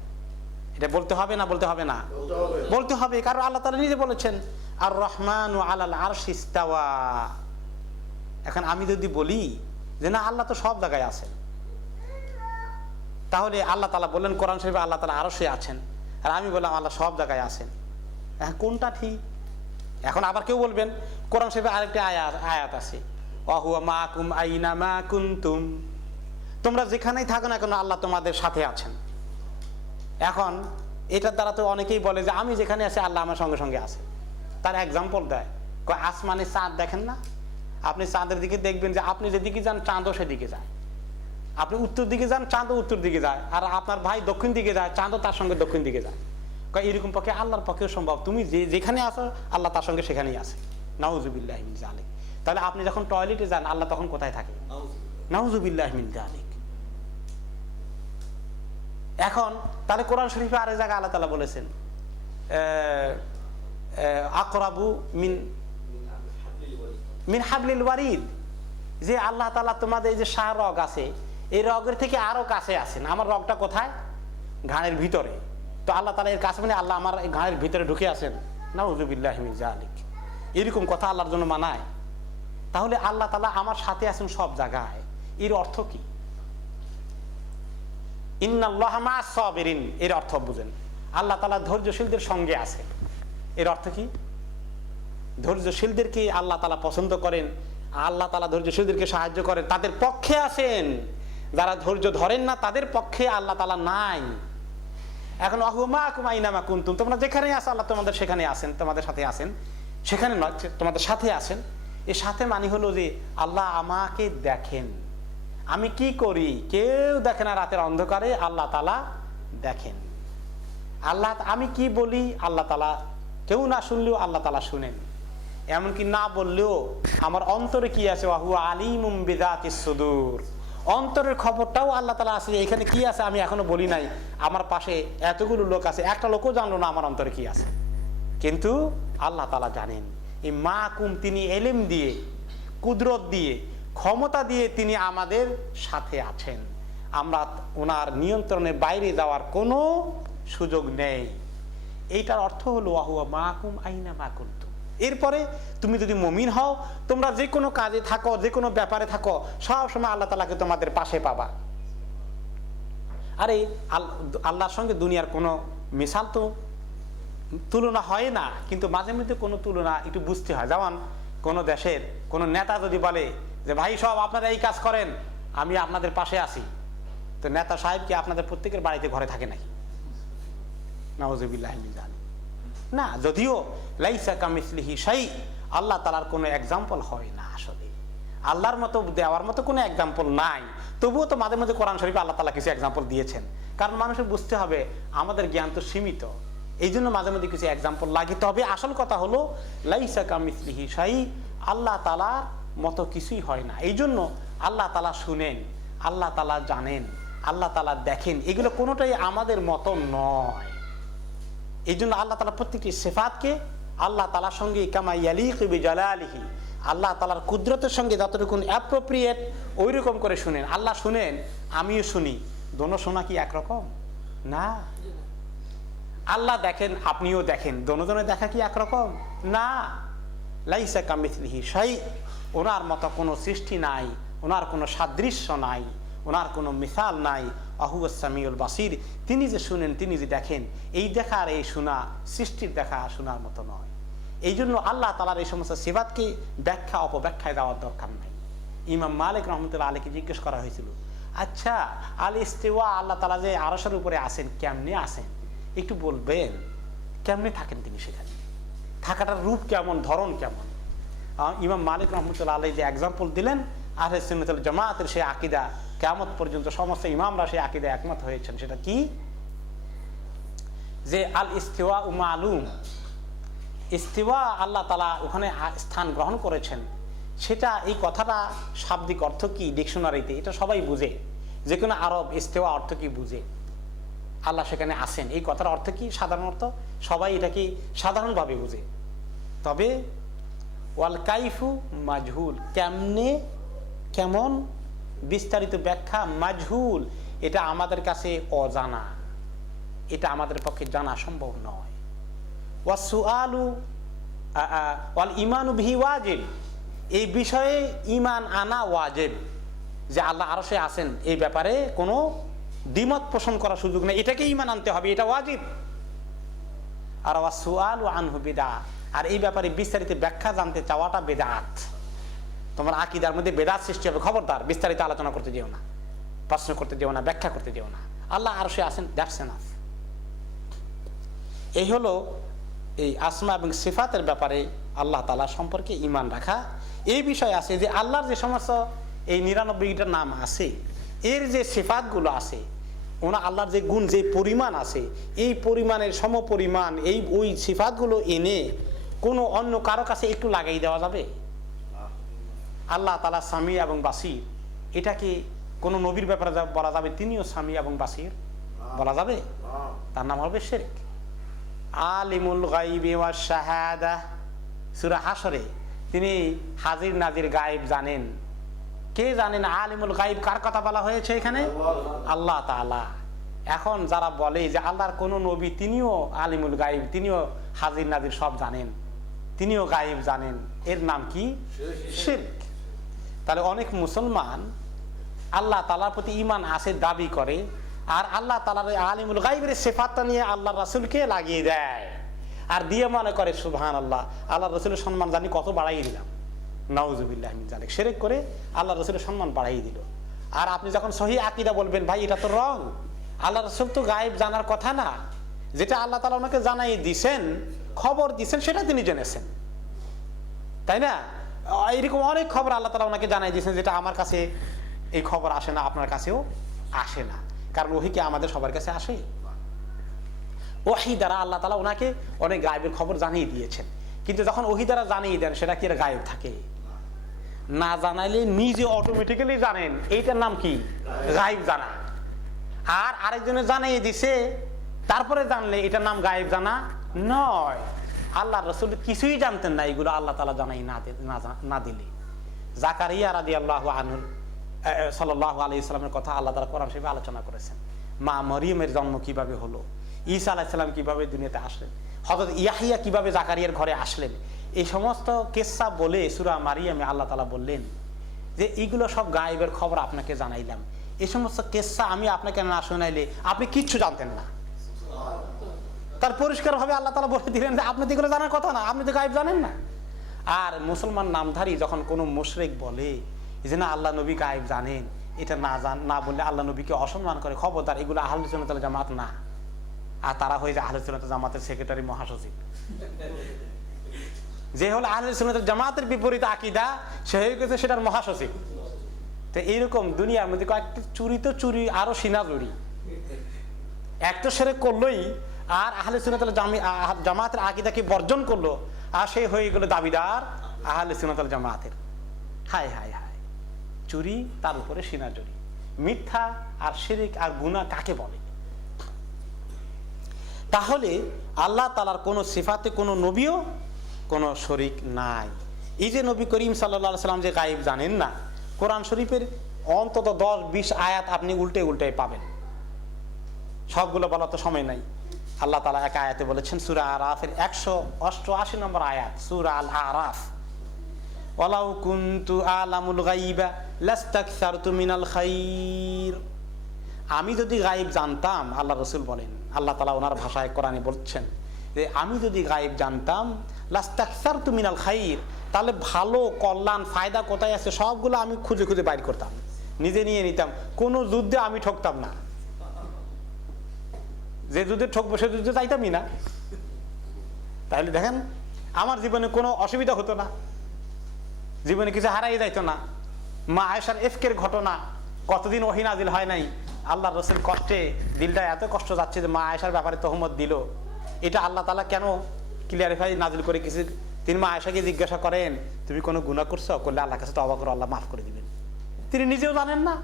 এটা বলতে হবে না? বলতে হবে না? বলতে হবে, কারণ আল্লাহ তাআলা নিজে বলেছেন আর রহমানু আলাল আরশি ইস্তাওয়া। এখন আমি যদি বলি যে না আল্লাহ তো সব জায়গায় আছেন, তাহলে আল্লাহ তাআলা বললেন কোরআন শরীফে আল্লাহ তাআলা আরশে আছেন, আর আমি বললাম আল্লাহ সব জায়গায় আছেন। এখন কোনটা ঠিক? এখন আবার কেউ বলবেন কোরআন শরীফে আরেকটি আয়াত আছে, ওয়া হুয়া মাআকুম আইনা মা কুনতুম, তোমরা যেখানেই থাকো না কেন আল্লাহ তোমাদের সাথে আছেন। এখন এটার দ্বারা তো অনেকেই বলে যে আমি যেখানে আছি আল্লাহ আমার সঙ্গে সঙ্গে আছে। তার এক্সাম্পল দেয়, আসমানে চাঁদ দেখেন না? আপনি চাঁদের দিকে দেখবেন যে আপনি যেদিকে যান চাঁদও সেদিকে যায়। আপনি উত্তর দিকে যান চাঁদও উত্তর দিকে যায়, আর আপনার ভাই দক্ষিণ দিকে যায় চাঁদও তার সঙ্গে দক্ষিণ দিকে যায়। এরকম পক্ষে আল্লাহর পক্ষেও সম্ভব, তুমি যেখানে আসো আল্লাহ তার সঙ্গে সেখানেই আছে। নাউজুবিল্লাহি মিন যালিক। তাহলে আপনি যখন টয়লেটে যান আল্লাহ তখন কোথায় থাকে? নাউজুবিল্লাহি মিন যালিক। এখন তাহলে কোরআন শরীফে আরেক জায়গায় আল্লাহ তাআলা বলেছেন আকরাবু মিন হাবলিল ওয়ারিদ, যে আল্লাহ তাআলা তোমাদের এই যে শাহ রগ আছে এই রগের থেকে আরো কাছে আছেন। আমার রগটা কোথায়? ঘাড়ের ভিতরে। তো আল্লাহ তাআলা এর কাছে মানে আল্লাহ আমার ঘাড়ের ভিতরে ঢুকে আছেন। নাউজুবিল্লাহি মিন যালিক। এরকম কথা আল্লাহর জন্য মানায়? তাহলে আল্লাহ তাআলা আমার সাথে আছেন সব জায়গায়, এর অর্থ কি? ইন্নাল্লাহা মা'আস সাবিরিন, এর অর্থ বুঝেন, আল্লাহ তাআলা ধৈর্যশীলদের সঙ্গে আছেন। এর অর্থ কি? ধৈর্যশীলদেরকে আল্লাহ তাআলা পছন্দ করেন, আল্লাহ তাআলা ধৈর্যশীলদেরকে সাহায্য করেন, তাদের পক্ষে আছেন। যারা ধৈর্য ধরেন না তাদের পক্ষে আল্লাহ তাআলা নাই। এখন ওয়াহুয়া মা'আকুম আইনামা কুনতুম, তোমরা যেখানে আছো আল্লাহ তোমাদের সেখানে আছেন, তোমাদের সাথে আছেন। সেখানে নয়, তোমাদের সাথে আছেন। এর সাথে মানে হলো যে আল্লাহ আমাকে দেখেন, আমি কি করি কেউ দেখে না, রাতের অন্ধকারে আল্লাহ তাআলা দেখেন। আল্লাহ, আমি কি বলি আল্লাহ তাআলা, কেউ না শুনলেও আল্লাহ তাআলা শুনেন। এমনকি না বললেও আমার অন্তরে কি আছে, ওয়াহুয়া আলিমুম বিযাতিস সুদূর, অন্তরের খবরটাও আল্লাহ তাআলা আছে। এখানে কি আছে আমি এখনো বলি নাই, আমার পাশে এতগুলো লোক আছে, একটা লোকও জানলো না আমার অন্তরে কি আছে, কিন্তু আল্লাহ তাআলা জানেন। এই মা'কুম, তিনি ইলম দিয়ে, কুদরত দিয়ে, ক্ষমতা দিয়ে তিনি আমাদের সাথে আছেন। আমরা ওনার নিয়ন্ত্রণের বাইরে যাওয়ার কোনো সুযোগ নেই। এইটার অর্থ হলো ওয়াহুয়া মা'কুম আইনামা কুনতুম। এরপরে তুমি যদি মুমিন হও, তোমরা যে কোনো কাজে থাকো, যে কোনো ব্যাপারে থাকো, সব সময় আল্লাহ তাআলাকে তোমাদের পাশে পাবা। আরে আল্লাহর সঙ্গে দুনিয়ার কোনো মিসাল তো তুলনা হয় না, কিন্তু মাঝে মধ্যে কোনো তুলনা একটু বুঝতে হয়। যেমন কোনো দেশের কোনো নেতা যদি বলে যে ভাই সব আপনারা এই কাজ করেন, আমি আপনাদের পাশে আছি, তো নেতা সাহেব কি আপনাদের প্রত্যেকের বাড়িতে ঘরে থাকে নাকি? নাউযুবিল্লাহি মিন যালিক। না, যদিও লাইসা কামিসলিহি শাই, আল্লাহ তাআলার কোনো এক্সাম্পল হয় না। আসলে আল্লাহর মতো দেওয়ার মতো কোনো এক্সাম্পল নাই। তবুও তো মাঝে মাঝে কোরআন শরীফে আল্লাহ তাআলা কিছু এক্সাম্পল দিয়েছেন, কারণ মানুষের বুঝতে হবে আমাদের জ্ঞান তো সীমিত, এই জন্য মাঝে মাঝে কিছু এক্সাম্পল লাগে। তবে আসল কথা হলো লাইসা কামিসলিহি শাই, আল্লাহ তাআলার মতো কিছুই হয় না। এই জন্য আল্লাহ তাআলা শুনেন, আল্লাহ তাআলা জানেন, আল্লাহ তাআলা দেখেন, এগুলো কোনোটাই আমাদের মতো নয়। এই জন্য আল্লাহ তাআলা প্রত্যেকটি সিফাতকে আল্লাহ তাআলার সঙ্গে কামা ইয়ালিকু বিজালালিহি, আল্লাহ তাআলার কুদরতের সঙ্গে যতটুকু অ্যাপ্রোপ্রিয়েট ওই রকম করে শুনেন। আল্লাহ শুনেন, আমিও শুনি, দোনো শোনা কি একরকম না? আল্লাহ দেখেন, আপনিও দেখেন, দোনোজনের দেখা কি একরকম না? লাইসা কামিসলিহি শাই, ওনার মতো কোনো সৃষ্টি নাই, ওনার কোনো সাদৃশ্য নাই, ওনার কোনো মিসাল নাই। ওয়াহুয়াস সামিউল বাসির, তিনি যে শুনেন, তিনি যে দেখেন, এই দেখা আর এই শোনা সৃষ্টির দেখা শোনার মতো নয়। এই জন্য আল্লাহ তাআলার এই সমস্ত সিফাতকে ব্যাখ্যা অপব্যাখ্যায় দেওয়ার দরকার নাই। ইমাম মালিক রাহমাতুল্লাহ আলাইহি জিজ্ঞেস করা হয়েছিল, আচ্ছা আল ইস্তিওয়া, আল্লাহ তাআলা যে আরশের উপরে আছেন, কেমনে আছেন একটু বলবেন? কেমনে থাকেন তিনি সেখানে? থাকাটার রূপ কেমন, ধরন কেমন? ইমাম মালিক রাহমাতুল্লাহ আলাইহি যে এক্সাম্পল দিলেন, আহলে সুন্নাত ওয়াল জামাতের সেই আকীদা, কিয়ামত পর্যন্ত সমস্ত ইমামরা সেই আকীদা একমত হয়েছেন। সেটা কি? যে আল ইস্তিওয়া মালুম, ইস্তিওয়া আল্লাহ তাআলা ওখানে স্থান গ্রহণ করেছেন। সেটা, এই কথাটা শাব্দিক অর্থ কি ডিকশনারিতে এটা সবাই বুঝে, যে কোনো আরব ইস্তিওয়া অর্থ কি বুঝে, আল্লাহ সেখানে আসেন এই কথার অর্থ কি সাধারণ অর্থ সবাই এটাকে সাধারণভাবে বুঝে। তবে ওয়াল কাইফু মাজহুল, কেমনে, কেমন, বিস্তারিত ব্যাখ্যা মাজহুল, এটা আমাদের কাছে অজানা, এটা আমাদের পক্ষে জানা সম্ভব নয়। ওয়াসুআলু ওয়াল ঈমানু বিহি ওয়াজিব, এই বিষয়ে ঈমান আনা ওয়াজিব, যে আল্লাহ আরশে আছেন এই ব্যাপারে কোনো দ্বিমত পোষণ করার সুযোগ নেই, এটাকে ঈমান আনতে হবে, এটা ওয়াজিব। আর ওয়াসুআলু আনহু বিদআহ, আর এই ব্যাপারে বিস্তারিত ব্যাখ্যা জানতে চাওয়াটা বিদআত। তোমার আকীদার মধ্যে বিদআত সৃষ্টি হবে, খবরদার বিস্তারিত আলোচনা করতে যেও না, প্রশ্ন করতে যেও না, ব্যাখ্যা করতে যেও না। আল্লাহ আরশে আছেন, দ্যাটস এনাফ। এই হলো এই আসমা এবং সিফাতের ব্যাপারে আল্লাহ তাআলা সম্পর্কে ঈমান রাখা। এই বিষয় আছে যে আল্লাহর যে সমস্ত এই ৯৯টা নাম আছে, এর যে সিফাতগুলো আছে, আল্লাহর যে গুণ, যে পরিমাণ আছে, এই পরিমাণের সমপরিমাণ এই ওই সিফাতগুলো এনে কোনো অন্য কারো কাছে একটু লাগাই দেওয়া যাবে? আল্লাহ তাআলা সামি এবং বাসির, এটা কি কোনো নবীর ব্যাপারে বলা যাবে তিনিও সামি এবং বাসির বলা যাবে? তার নাম হবে শিরক। আলিমুল গায়বি ওয়াশ শাহাদা, সূরা হাশরে তিনি হাজির নাজির গায়েব জানেন। কে জানেন? আলিমুল গায়ব, কার কথা বলা হয়েছে এখানে? আল্লাহ তাআলা। এখন যারা বলে যে আল্লাহর কোন নবী তিনিও আলিমুল গায়ব, তিনিও হাজির নাজির সব জানেন, তিনিও গায়েব জানেন, এর নাম কি? শিরক। তাহলে অনেক মুসলমান আল্লাহ তাআলার প্রতি ঈমান আছে দাবি করে, আর আল্লাহ তাআলার আলিমুল গায়বের সিফাতটা নিয়ে আল্লাহ রাসূলকে লাগিয়ে দেয় আর দিয়ে মনে করে সুবহানাল্লাহ, আল্লাহ রাসূলের সম্মান জানি কত বাড়াইয়ে দিলাম। নাউযুবিল্লাহ মিন যালিক, শিরক করে আল্লাহ রাসূলের সম্মান বাড়াইয়ে দিল। আর আপনি যখন সহিহ আকীদা বলবেন, ভাই এটা তো রং, আল্লাহ রাসূল তো গায়েব জানার কথা না, যেটা আল্লাহ তাআলা ওনাকে জানাই দিয়েছেন, খবর দিয়েছেন, সেটা তিনি জেনেছেন, তাই না? এরকম অনেক খবর আল্লাহ তাআলা ওনাকে জানাই দিয়েছেন, যেটা আমার কাছে এই খবর আসে না, আপনার কাছেও আসে না, কারণ ওহী কি আমাদের সবার কাছে আসে? ওহী দ্বারা আল্লাহ তাআলা ওনাকে অনেক গায়েবের খবর জানিয়ে দিয়েছেন, কিন্তু যখন ওহী দ্বারা জানিয়ে দেন, সেটা কি গায়েব থাকে? না জানাইলে নিজে অটোমেটিক্যালি জানেন, এইটার নাম কি? গায়েব জানা। আর আরেকজনে জানিয়ে দিছে, তারপরে জানলে এটার নাম গায়েব জানা নয়। আল্লাহ রাসূল কিছুই জানতেন না, এগুলো আল্লাহ তাআলা জানাই না দিলে। জাকারিয়া রাদিয়াল্লাহু আনহু সাল্লাল্লাহু আলাইহি ওয়াসাল্লামের কথা আল্লাহ তাআলা কোরআন শরীফে আলোচনা করেছেন। মা মরিয়মের জন্ম কিভাবে হলো, ঈসা আলাইহিস সালাম কিভাবে দুনিয়াতে আসলেন, হযরত ইয়াহইয়া কিভাবে জাকারিয়ার ঘরে আসলেন, এই সমস্ত কিসসা বলে সূরা মারিয়ামে আল্লাহ তাআলা বললেন যে এইগুলো সব গায়েবের খবর আপনাকে জানাইলাম। এই সমস্ত কিসসা আমি আপনাকে না শোনাইলে আপনি কিচ্ছু জানতেন না। তার পরিষ্কার ভাবে আল্লাহ তাআলা বলে দিলেন যে আপনি তো এগুলো জানার কথা না, আপনি তো গায়েব জানেন না। আর মুসলমান নামধারী যখন কোনো মুশরিক বলে যে না আল্লাহ নবী গায়েব জানেন, এটা না বললে আল্লাহ নবীকে অসম্মান করে, খবরদার, এগুলো আহলে সুন্নাত ওয়াল জামাত না। আর তারা হয়ে যায় আহলে সুন্নাত জামাতের সেক্রেটারি, মহাসচিব। যে হলো আহলে সুন্নাত জামাতের বিপরীত আকীদা, সে হয়ে গেছে সেটার মহাসচিব। তো এইরকম দুনিয়ার মধ্যে কয়েকটি চুরি তো চুরি, আরো সিনা চুরি, এক তো শিরক করলোই, আর আহলে সুন্নাত ওয়াল জামাতের আকীদাকে বর্জন করলো, আর সে হয়ে গেল দাবিদার আহলে সুন্নাত ওয়াল জামাতের। হায় হায় হায়, চুরি, তার উপরে সিনা চুরি, মিথ্যা আর শিরক আর গুনাহ কাকে বলে? তাহলে আল্লাহ তাআলার কোন সিফাতে কোন নবীও কোন শরীক নাই। এই যে নবী করিম সাল্লাল্লাহু আলাইহি সাল্লাম যে গায়েব জানেন না, কোরআন শরীফের অন্তত 10-20 আয়াত আপনি উল্টে উল্টে পাবেন। সবগুলো বলা তো সময় নাই। আল্লাহ তাআলা এক আয়াতে বলেছেন, সূরা আরাফের 188 নম্বর আয়াত, সূরা আল আরাফ, ওয়ালাউ কুনতু আলামুল গায়বা লাস্তাকসারতু মিনাল খাইর। আমি যদি গায়েব জানতাম, আল্লাহ রাসূল বলেন, আল্লাহ তাআলা ওনার ভাষায় কোরআনে বলছেন যে আমি যদি গায়েব জানতাম, লাস্তাকসারতু মিনাল খাইর, তাহলে ভালো কল্যাণ ফায়দা কোথায় আছে সবগুলো আমি খুঁজে খুঁজে বাইর করতাম, নিজে নিয়ে নিতাম, কোনো যুদ্ধে আমি ঠকতাম না। যে যুদ্ধে ঠকবো সে যুদ্ধে চাইতামই না। তাহলে দেখেন আমার জীবনে কোনো অসুবিধা হতো না, জীবনে কিছু হারাই যাইতো না। মা আয়েশার ইফকের ঘটনা, কতদিন ওহী নাজিল হয় নাই, আল্লাহ রাসূল কষ্টে, দিলটা এত কষ্ট যাচ্ছে যে মা আয়েশার ব্যাপারে তহমত দিল। এটা আল্লাহ তাআলা কেন ক্লিয়ারিফাই নাজিল করে কিছু, তিনি মা আয়েশাকে জিজ্ঞাসা করেন তুমি কোনো গুনাহ করছো, করলে আল্লাহর কাছে তওবা করো, আল্লাহ মাফ করে দিবেন। তিনি নিজেও জানেন না,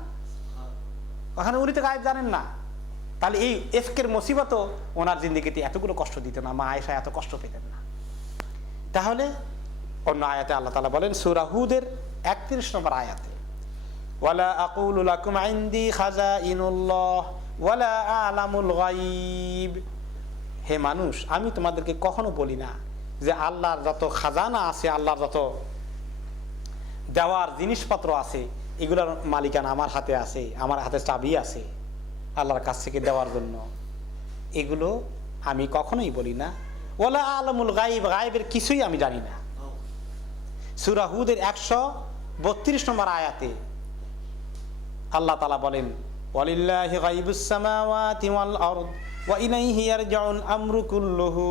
ওখানে উনি তো গায়েব জানেন না। তাহলে এই ইফকের মুসিবতও ওনার জিন্দেগিতে এতগুলো কষ্ট দিত না, মা আয়েশা এত কষ্ট পেতেন না। তাহলে অন্য আয়াতে আল্লাহ তাআলা বলেন, সূরা হুদের 31 নম্বর আয়াতে, ওয়ালা আকুলু লাকুম ইনদি খাযাইনুল্লাহ ওয়ালা আ'লামুল গায়ব। হে মানুষ, আমি তোমাদেরকে কখনো বলি না যে আল্লাহর যত খাজানা আছে, আল্লাহর যত দেওয়ার জিনিসপত্র আছে, এগুলোর মালিকানা আমার হাতে আছে, আমার হাতে চাবি আছে আল্লাহর কাছ থেকে দেওয়ার জন্য, এগুলো আমি কখনোই বলি না। ওয়ালা আ'লামুল গায়ব, গায়বের কিছুই আমি জানি না। সূরা হুদের 132 নম্বর আয়াতে আল্লাহ তাআলা বলেন, ওয়ালিল্লাহি গায়বুস সামাওয়াতি ওয়াল আরদ ওয়া ইলাইহি ইয়ারজাউল আমরু কুল্লুহু।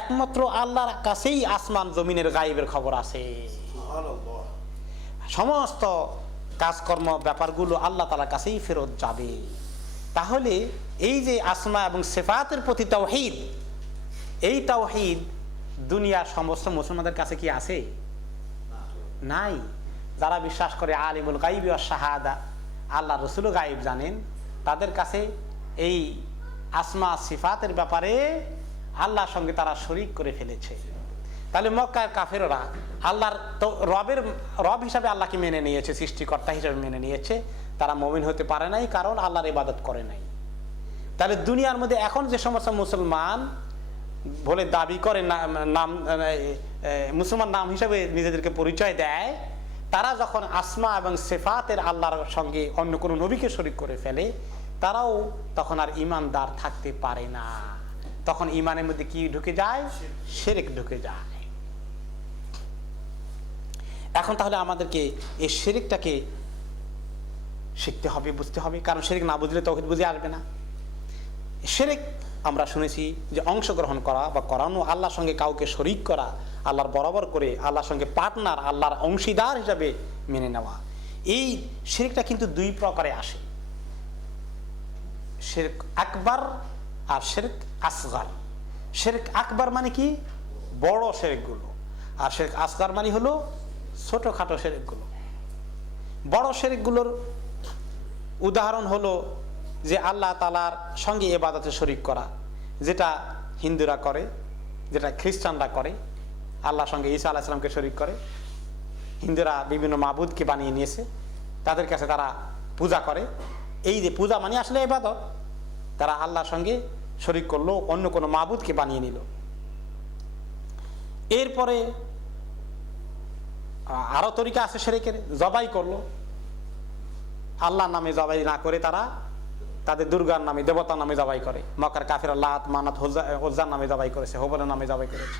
একমাত্র আল্লাহর কাছেই আসমান জমিনের গায়বের খবর আছে। সুবহানাল্লাহ। সমস্ত কাজকর্ম ব্যাপারগুলো আল্লাহ তাআলার কাছেই ফেরত যাবে। তাহলে এই যে আসমা এবং সিফাতের প্রতি তাওহীদ, এই তাওহীদ দুনিয়ার সমস্ত মুসলমানদের কাছে কি আছে? নাই। যারা বিশ্বাস করে আলিমুল গায়বি ওয়াস শাহাদা, আল্লাহ রাসূলও গায়েব জানেন, তাদের কাছে এই আসমা সিফাতের ব্যাপারে আল্লাহর সঙ্গে তারা শরীক করে ফেলেছে। তাহলে মক্কার কাফেররা আল্লাহর রব হিসাবে আল্লাহকে মেনে নিয়েছে, সৃষ্টিকর্তা হিসাবে মেনে নিয়েছে, তারা মুমিন হতে পারে নাই, কারণ আল্লাহর ইবাদত করে নাই। তাহলে দুনিয়ার মধ্যে এখন যে সমস্ত মুসলমান বলে দাবি করে, নাম মুসলমান নাম হিসাবে নিজেদেরকে পরিচয় দেয়, তারা যখন আসমা এবং সিফাতের আল্লাহর সঙ্গে অন্য কোনো নবীকে শরীক করে ফেলে, তারাও তখন আর ইমানদার থাকতে পারে না। তখন ইমানের মধ্যে কি ঢুকে যায়? শিরক ঢুকে যায়। এখন তাহলে আমাদেরকে এই শিরকটাকে শিখতে হবে, বুঝতে হবে, কারণ শিরক না বুঝলে তাওহীদ বুঝে আসবে না। শিরক আমরা শুনেছি যে অংশগ্রহণ করা বা করানো, আল্লাহর সঙ্গে কাউকে শরীক করা, আল্লাহর বরাবর করে আল্লাহর সঙ্গে পার্টনার, আল্লাহর অংশীদার হিসাবে মেনে নেওয়া। এই শিরকটা কিন্তু দুই প্রকারে আসে, শিরক আকবার আর শিরক আসগার। শিরক আকবার মানে কি? বড় শিরকগুলো। আর শিরক আসগার মানে হলো ছোটখাটো শিরকগুলো। বড় শিরকগুলোর উদাহরণ হলো যে আল্লাহ তাআলার সঙ্গে ইবাদতে শরীক করা, যেটা হিন্দুরা করে, যেটা খ্রিস্টানরা করে, আল্লাহর সঙ্গে ঈসা আলাইহিস সালামকে শরীক করে। হিন্দুরা বিভিন্ন মাবুদকে বানিয়ে নিয়েছে, তাদের কাছে তারা পূজা করে। এই যে পূজা মানে আসলে ইবাদত, তারা আল্লাহর সঙ্গে শরীক করলো, অন্য কোনো মাবুদকে বানিয়ে নিল। এরপরে আরো তরিকা আছে শিরকের, জবাই করলো, আল্লাহর নামে জবাই না করে তারা তাদের দুর্গার নামে, দেবতার নামে জবাই করে। মক্কার কাফিররা লাত, মানাত, উজ্জার নামে জবাই করেছে, হুবলের নামে জবাই করেছে।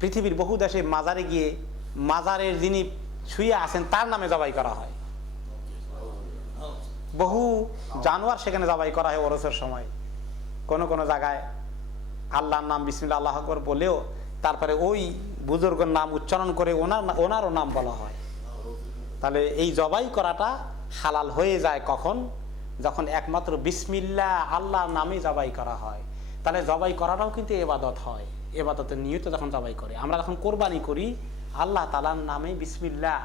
পৃথিবীর বহু দেশে মাজারে গিয়ে মাজারের যিনি শুয়ে আছেন তার নামে জবাই করা হয়। বহু জানোয়ার সেখানে জবাই করা হয় ওরসের সময়। কোন কোন জায়গায় আল্লাহর নাম বিসমিল্লাহ আল্লাহু আকবার বলেও তারপরে ওই বুজুর্গের নাম উচ্চারণ করে ওনারও নাম বলা হয়। তাহলে এই জবাই করাটা হালাল হয়ে যায় কখন? যখন একমাত্র বিসমিল্লাহ আল্লাহর নামে জবাই করা হয়। তাহলে জবাই করাটাও কিন্তু ইবাদত হয়। ইবাদতের নিয়ত যখন জবাই করে, আমরা যখন কোরবানি করি আল্লাহ তাআলার নামে বিসমিল্লাহ,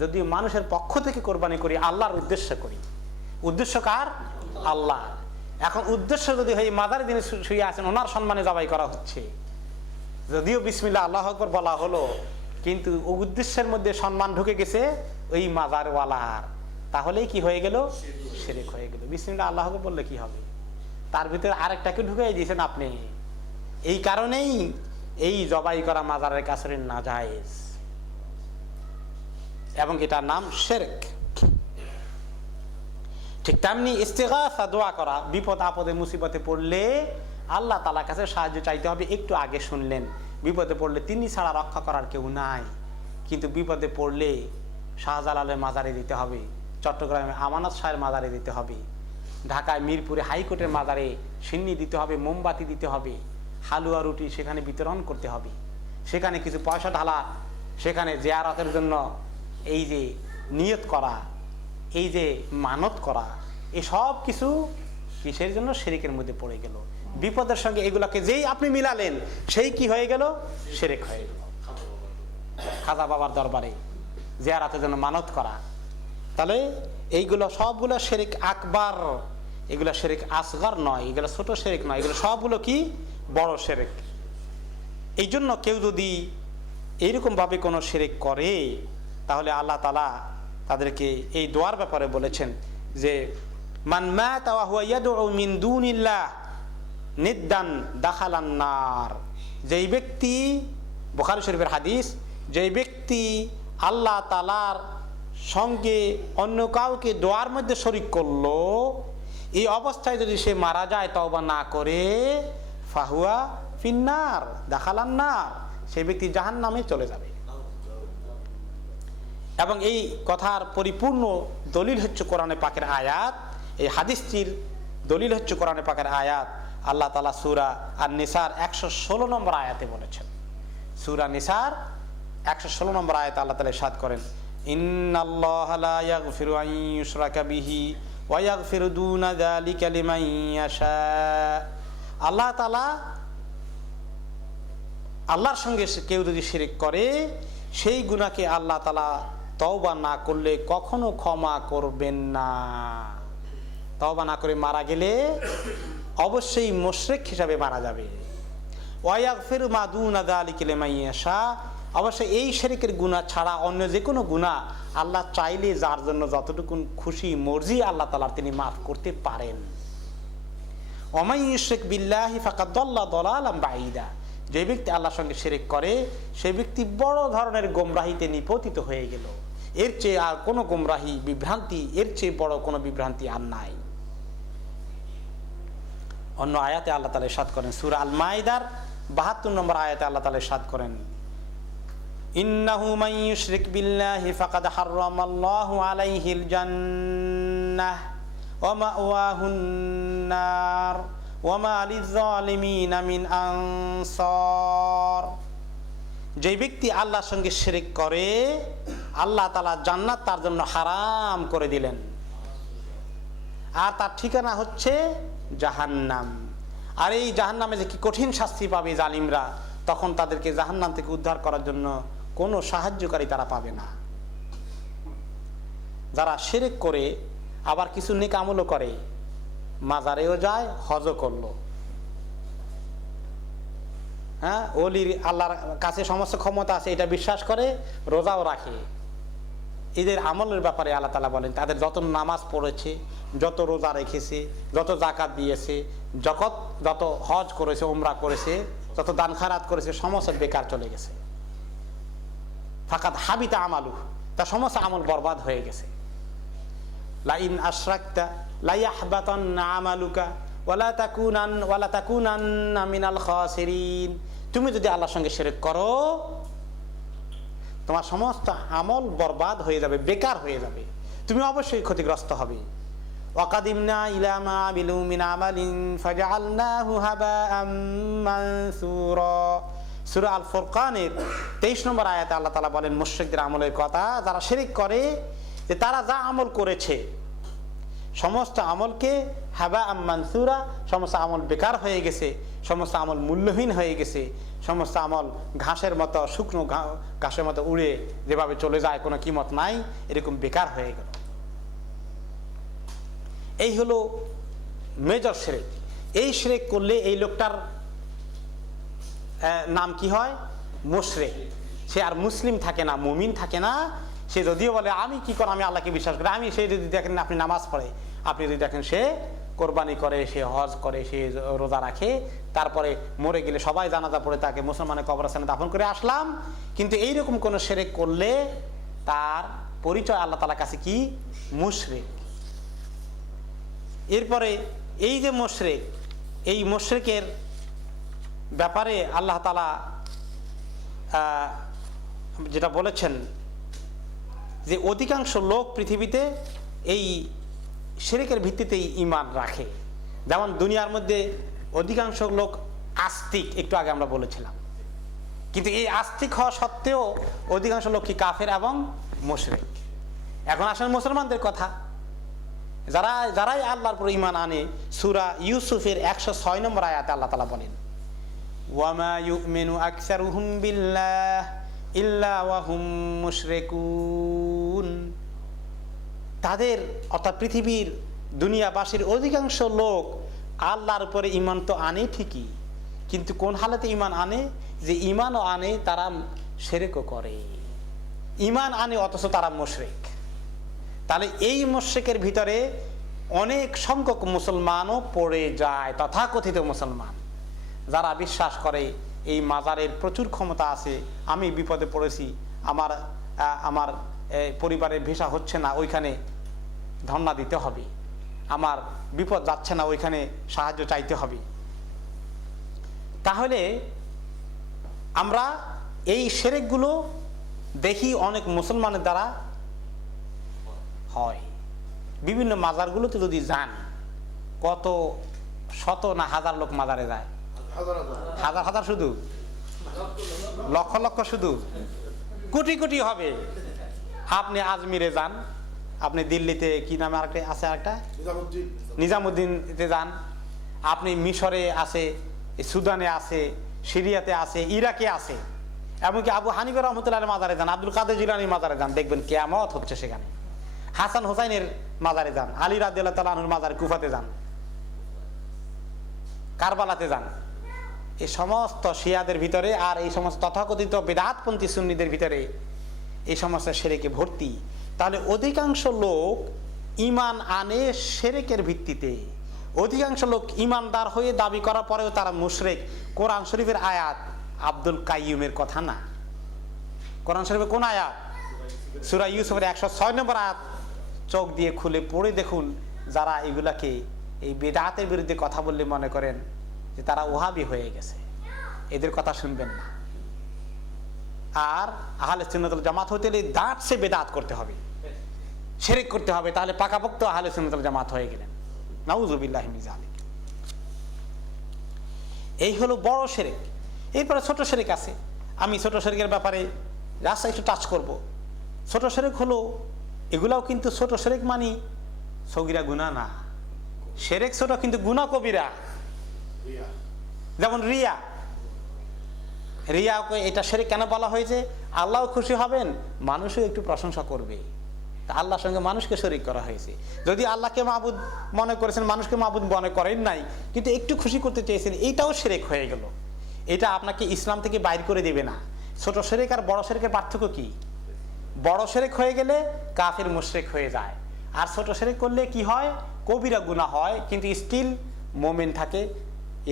যদিও মানুষের পক্ষ থেকে কোরবানি করি, আল্লাহর উদ্দেশ্যে করি। উদ্দেশ্য কার? আল্লাহ। এখন উদ্দেশ্য যদি হয় মাজারে যিনি শুয়ে আছেন ওনার সম্মানে জবাই করা হচ্ছে, যদিও বিসমিল্লাহ আল্লাহু আকবার বলা হলো, কিন্তু উদ্দেশ্যের মধ্যে সম্মান ঢুকে গেছে ওই মাজারওয়ালার, তাহলেই কি হয়ে গেল? শিরক হয়ে গেল। বিসমিল্লাহ আল্লাহু আকবার বললে কি হবে? তার ভিতরে আরেকটাকে ঢুকিয়ে দিয়েছেন আপনি। এই কারণেই এই জবাই করা মাজারের কাছে নাজায়েজ এবং এটার নাম শিরক। ঠিক তেমনি ইস্তিগাসা, দোয়া করা, বিপদ আপদে মুসিবতে পড়লে আল্লাহ তাআলার কাছে সাহায্য চাইতে হবে। একটু আগে শুনলেন বিপদে পড়লে তিনি ছাড়া রক্ষা করার কেউ নাই, কিন্তু বিপদে পড়লে শাহজালালের মাজারে দিতে হবে, চট্টগ্রামে আমানত শাহের মাজারে দিতে হবে, ঢাকায় মিরপুরে হাইকোর্টের মাজারে সিন্নি দিতে হবে, মোমবাতি দিতে হবে, হালুয়া রুটি সেখানে বিতরণ করতে হবে, সেখানে কিছু পয়সা ঢালা, সেখানে জিয়ারতের জন্য এই যে নিয়ত করা, এই যে মানত করা, এই সব কিছু কিসের জন্য? শিরকের মধ্যে পড়ে গেল। বিপদের সঙ্গে এগুলাকে যেই আপনি মিলালেন সেই কি হয়ে গেল? শিরক হয়ে গেল। খাজা বাবার দরবারে জিয়ারতের জন্য মানত করা, তাহলে এইগুলো সবগুলো শিরক আকবার, এগুলো শিরক আসগর নয়, এগুলো ছোট শিরক নয়, এগুলো সবগুলো কি? বড় শিরক। এই জন্য কেউ যদি এইরকম ভাবে কোনো শিরক করে তাহলে আল্লাহ তাআলা তাদেরকে এই দোয়ার ব্যাপারে বলেছেন যে মান মাতা ওয়া হুয়া ইয়াদউ মিন দুনিল্লাহ নিদ্দান দাখালান নার। যেই ব্যক্তি, বুখারী শরীফের হাদিস, যেই ব্যক্তি আল্লাহ তাআলার সঙ্গে অন্য কাউকে দোয়ার মধ্যে শরীক করলো, এই অবস্থায় যদি সে মারা যায় তওবা না করে, ফাহুয়া ফিন্নার দাখালান নার, সেই ব্যক্তি জাহান্নামে চলে যাবে। এবং এই কথার পরিপূর্ণ দলিল হচ্ছে কোরআনে পাকের আয়াত। এই হাদিসটির দলিল হচ্ছে কোরআনে পাকের আয়াত। আল্লাহ তাআলা সূরা আন-নিসার 116 নম্বর আয়াতে বলেছেন। সূরা নিসার 116 নম্বর আয়াতে আল্লাহ তাআলা ইরশাদ করেন, ইন্নাল্লাহা লা ইয়াগফিরু আন ইউশরাকা বিহি ওয়া ইয়াগফিরু দুনা যালিকা লিমান ইয়াশা। আল্লাহ তাআলা, আল্লাহর সঙ্গে কেউ যদি শিরক করে সেই গুনাহকে আল্লাহ তাআলা তওবা না করলে কখনো ক্ষমা করবেন না। তওবা না করে মারা গেলে অবশ্যই মুশরিক হিসাবে মারা যাবে। ওয়া ইয়াগফিরু মা দুনা যালিকা লিমান ইয়াশা। অবশ্যই এই শিরকের গুনাহ ছাড়া অন্য যে কোনো গুনাহ আল্লাহ চাইলে যার জন্য যতটুকু খুশি মর্জি আল্লাহ তাআলা তিনি মাফ করতে পারেন। ওয়া মান ইউশরিক বিল্লাহি ফাকাদ দাল্লা দালালান বাঈদা। যে ব্যক্তি আল্লাহর সঙ্গে শিরক করে সেই ব্যক্তি বড় ধরনের গোমরাহিতে নিপতিত হয়ে গেল। এর চেয়ে আর কোনো গোমরাহি বিভ্রান্তি, এর চেয়ে বড় কোনো বিভ্রান্তি আর নাই। অন্য আয়াতে আল্লাহ তাআলা ইরশাদ করেন, সূরা আল মাইদার ৭২ নম্বর আয়াতে আল্লাহ তাআলা ইরশাদ করেন, ইন্নাহু মান ইউশরিক বিল্লাহি ফাকাদ হাররামাল্লাহু আলাইহিল জান্নাহ ওয়া মাওয়াহুন নার ওয়া মা লিয-যালিমিনা মিন আনসার। যে ব্যক্তি আল্লাহর সঙ্গে শিরক করে, আল্লাহ তাআলা জান্নাত তার জন্য হারাম করে দিলেন, আর তার ঠিকানা হচ্ছে জাহান্নাম। আর এই জাহান্নামে যে কি কঠিন শাস্তি পাবে জালিমরা, তখন তাদেরকে জাহান্নাম থেকে উদ্ধার করার জন্য কোনো সাহায্যকারী তারা পাবে না। যারা শিরক করে আবার কিছু নেক আমলও করে, মাজারেও যায়, হজও করলো, হ্যাঁ, ওলির আল্লাহর কাছে সমস্ত ক্ষমতা আছে এটা বিশ্বাস করে, রোজাও রাখে, এদের আমলের ব্যাপারে আল্লাহ তাআলা বলেন তাদের যত নামাজ পড়েছে, যত রোজা রেখেছে, যত জাকাত দিয়েছে, যত হজ করেছে, উমরা করেছে, যত দান খায়রাত করেছে, সমস্ত বেকার চলে গেছে। ফাকাদ হাবিতা আমালু, তার সমস্ত আমল বরবাদ হয়ে গেছে। লাইন আশরাকতা লাইয়াহবাতান্না আমালুকা ওয়ালা তাকুনান্না মিনাল খাসিরিন। তুমি যদি আল্লাহর সঙ্গে শিরক করো, তোমার সমস্ত আমল বরবাদ হয়ে যাবে, বেকার হয়ে যাবে, তুমি অবশ্যই ক্ষতিগ্রস্ত হবে। ওয়াকাদিমনা ইলা মা আমিলু মিন আমালিন ফাজআলনাহু হাবাআম মানসুরা। সূরা আল ফুরকানের 23 নম্বর আয়াতে আল্লাহ তাআলা বলেন মুশরিকদের আমলের কথা, যারা শিরক করে, যে তারা যা আমল করেছে সমস্ত আমলকে হাবাআম মানসুরা, সমস্ত আমল বেকার হয়ে গেছে, সমস্ত আমল মূল্যহীন হয়ে গেছে, সমস্ত আমল ঘাসের মতো, শুকনো ঘাসের মতো উড়ে যেভাবে চলে যায়, কোনো কিমত নাই, এরকম বেকার হয়ে গেল। এই হলো মেজর শিরক। এই শিরক করলে এই লোকটার নাম কি হয়? মুশরিক। সে আর মুসলিম থাকে না, মুমিন থাকে না। সে যদিও বলে আমি কি করে, আমি আল্লাহকে বিশ্বাস করি, আমি, সে যদি দেখেন আপনি নামাজ পড়ে, আপনি যদি দেখেন সে কোরবানি করে, সে হজ করে, সে রোজা রাখে, তারপরে মরে গেলে সবাই জানাজা পড়ে তাকে মুসলমানের কবরস্থানে দাফন করে আসলাম, কিন্তু এইরকম কোন শিরক করলে তার পরিচয় আল্লাহ তাআলার কাছে কি? মুশরিক। এরপরে এই যে মুশরিক, এই মুশরিকের ব্যাপারে আল্লাহ তাআলা যেটা বলেছেন যে অধিকাংশ লোক পৃথিবীতে এই শিরকের ভিত্তিতেই ঈমান রাখে। যেমন দুনিয়ার মধ্যে অধিকাংশ লোক আস্তিক, একটু আগে আমরা বলেছিলাম, কিন্তু এই আস্তিক হওয়া সত্ত্বেও অধিকাংশ লোক কি? কাফের এবং মুশরিক। এখন আসেন মুসলমানদের কথা, যারাই আল্লাহর উপর ঈমান আনে। সূরা ইউসুফের 106 নম্বর আয়াতে আল্লাহ তাআলা বলেন, ওয়ামা ইউমিনু আকসারুহুম বিল্লাহ ইল্লা ওয়া হুম মুশরিকুন। তাদের অর্থাৎ পৃথিবীর দুনিয়াবাসীর অধিকাংশ লোক আল্লাহর উপরে ঈমান তো আনে ঠিকই, কিন্তু কোন হালাতে ঈমান আনে? যে ঈমানও আনে, তারা শিরকও করে। ঈমান আনে অথচ তারা মুশরিক। তাহলে এই মুশরিকের ভিতরে অনেক সংখ্যক মুসলমানও পড়ে যায়, তথাকথিত মুসলমান, যারা বিশ্বাস করে এই মাজারের প্রচুর ক্ষমতা আছে, আমি বিপদে পড়েছি, আমার পরিবারের ভিসা হচ্ছে না, ওইখানে ধর্ণা দিতে হবে, আমার বিপদ যাচ্ছে না, ওইখানে সাহায্য চাইতে হবে। তাহলে আমরা এই শিরকগুলো দেখি অনেক মুসলমানের দ্বারা হয়। বিভিন্ন মাজারগুলোতে যদি যান, কত শত না হাজার লোক মাজারে যায়, হাজার হাজার, শুধু লক্ষ লক্ষ, শুধু কোটি কোটি হবে। আপনি আজমিরে যান, আপনি দিল্লিতে কি নামে আরেকটা আছে, আরেকটা নিজামুদ্দিনতে যান, আপনি মিশরে আছে, সুদানে আছে, সিরিয়াতে আছে, ইরাকে আছে, এমনকি আবু হানিফা রহমতুল্লাহ মাজারে যান, আব্দুল কাদের জিলানীর মাজারে যান, দেখবেন কিয়ামত হচ্ছে সেখানে। হাসান হোসাইনের মাজারে যান, আলী রাদিয়াল্লাহু তাআলা আনহুর মাজারে কুফাতে যান, কারবালাতে যান। এই সমস্ত শিয়াদের ভিতরে আর এই সমস্ত তথাকথিত বিদআতপন্থী সুন্নিদের ভিতরে এই সমস্ত শিরকে ভর্তি। তাহলে অধিকাংশ লোক ঈমান আনে শিরকের ভিত্তিতে, অধিকাংশ লোক ঈমানদার হয়ে দাবি করার পরেও তারা মুশরিক। কোরআন শরীফের আয়াত আব্দুল কাইয়ুমের কথা না। কোরআন শরীফের কোন আয়াত? সূরা ইউসুফের 106 নম্বর আয়াত চোখ দিয়ে খুলে পড়ে দেখুন, যারা এগুলাকে এই বিদআতের বিরুদ্ধে কথা বললে মনে করেন যে তারা ওহাবি হয়ে গেছে, এদের কথা শুনবেন না। আর আহলে সুন্নাত ওয়াল জামাত হতে গেলে দাঁত সে বিদআত করতে হবে, শিরক করতে হবে, তাহলে পাকাপোক্ত আহলে সুন্নাত ওয়াল জামাত হয়ে গেলেন। নাউযুবিল্লাহি মিন যালিক। এই হলো বড় শিরক। এরপরে ছোট শিরক আছে। আমি ছোট শিরকের ব্যাপারে রাস্তা একটু টাচ করব। ছোট শিরক হলো, এগুলাও কিন্তু ছোট শিরক মানে সগীরা গুনাহ না। শিরক ছোট কিন্তু গুনাহ কবিরা। যেমন রিয়া, রিয়াকে এটা শিরক কেন বলা হয়েছে? আল্লাহও খুশি হবেন, মানুষও একটু প্রশংসা করবে, তা আল্লাহর সঙ্গে মানুষকে শরীক করা হয়েছে। যদি আল্লাহকে মাবুদ মনে করেছেন, মানুষকে মাবুদ মনে করেন নাই, কিন্তু একটু খুশি করতে চেয়েছেন, এইটাও শিরক হয়ে গেল। এটা আপনাকে ইসলাম থেকে বাইর করে দেবে না। ছোট শিরক আর বড় শিরকের পার্থক্য কি? বড় শিরক হয়ে গেলে কাফির মুশরিক হয়ে যায়, আর ছোট শিরক করলে কি হয়? কবিরা গুনাহ হয়, কিন্তু স্টিল মুমিন থাকে,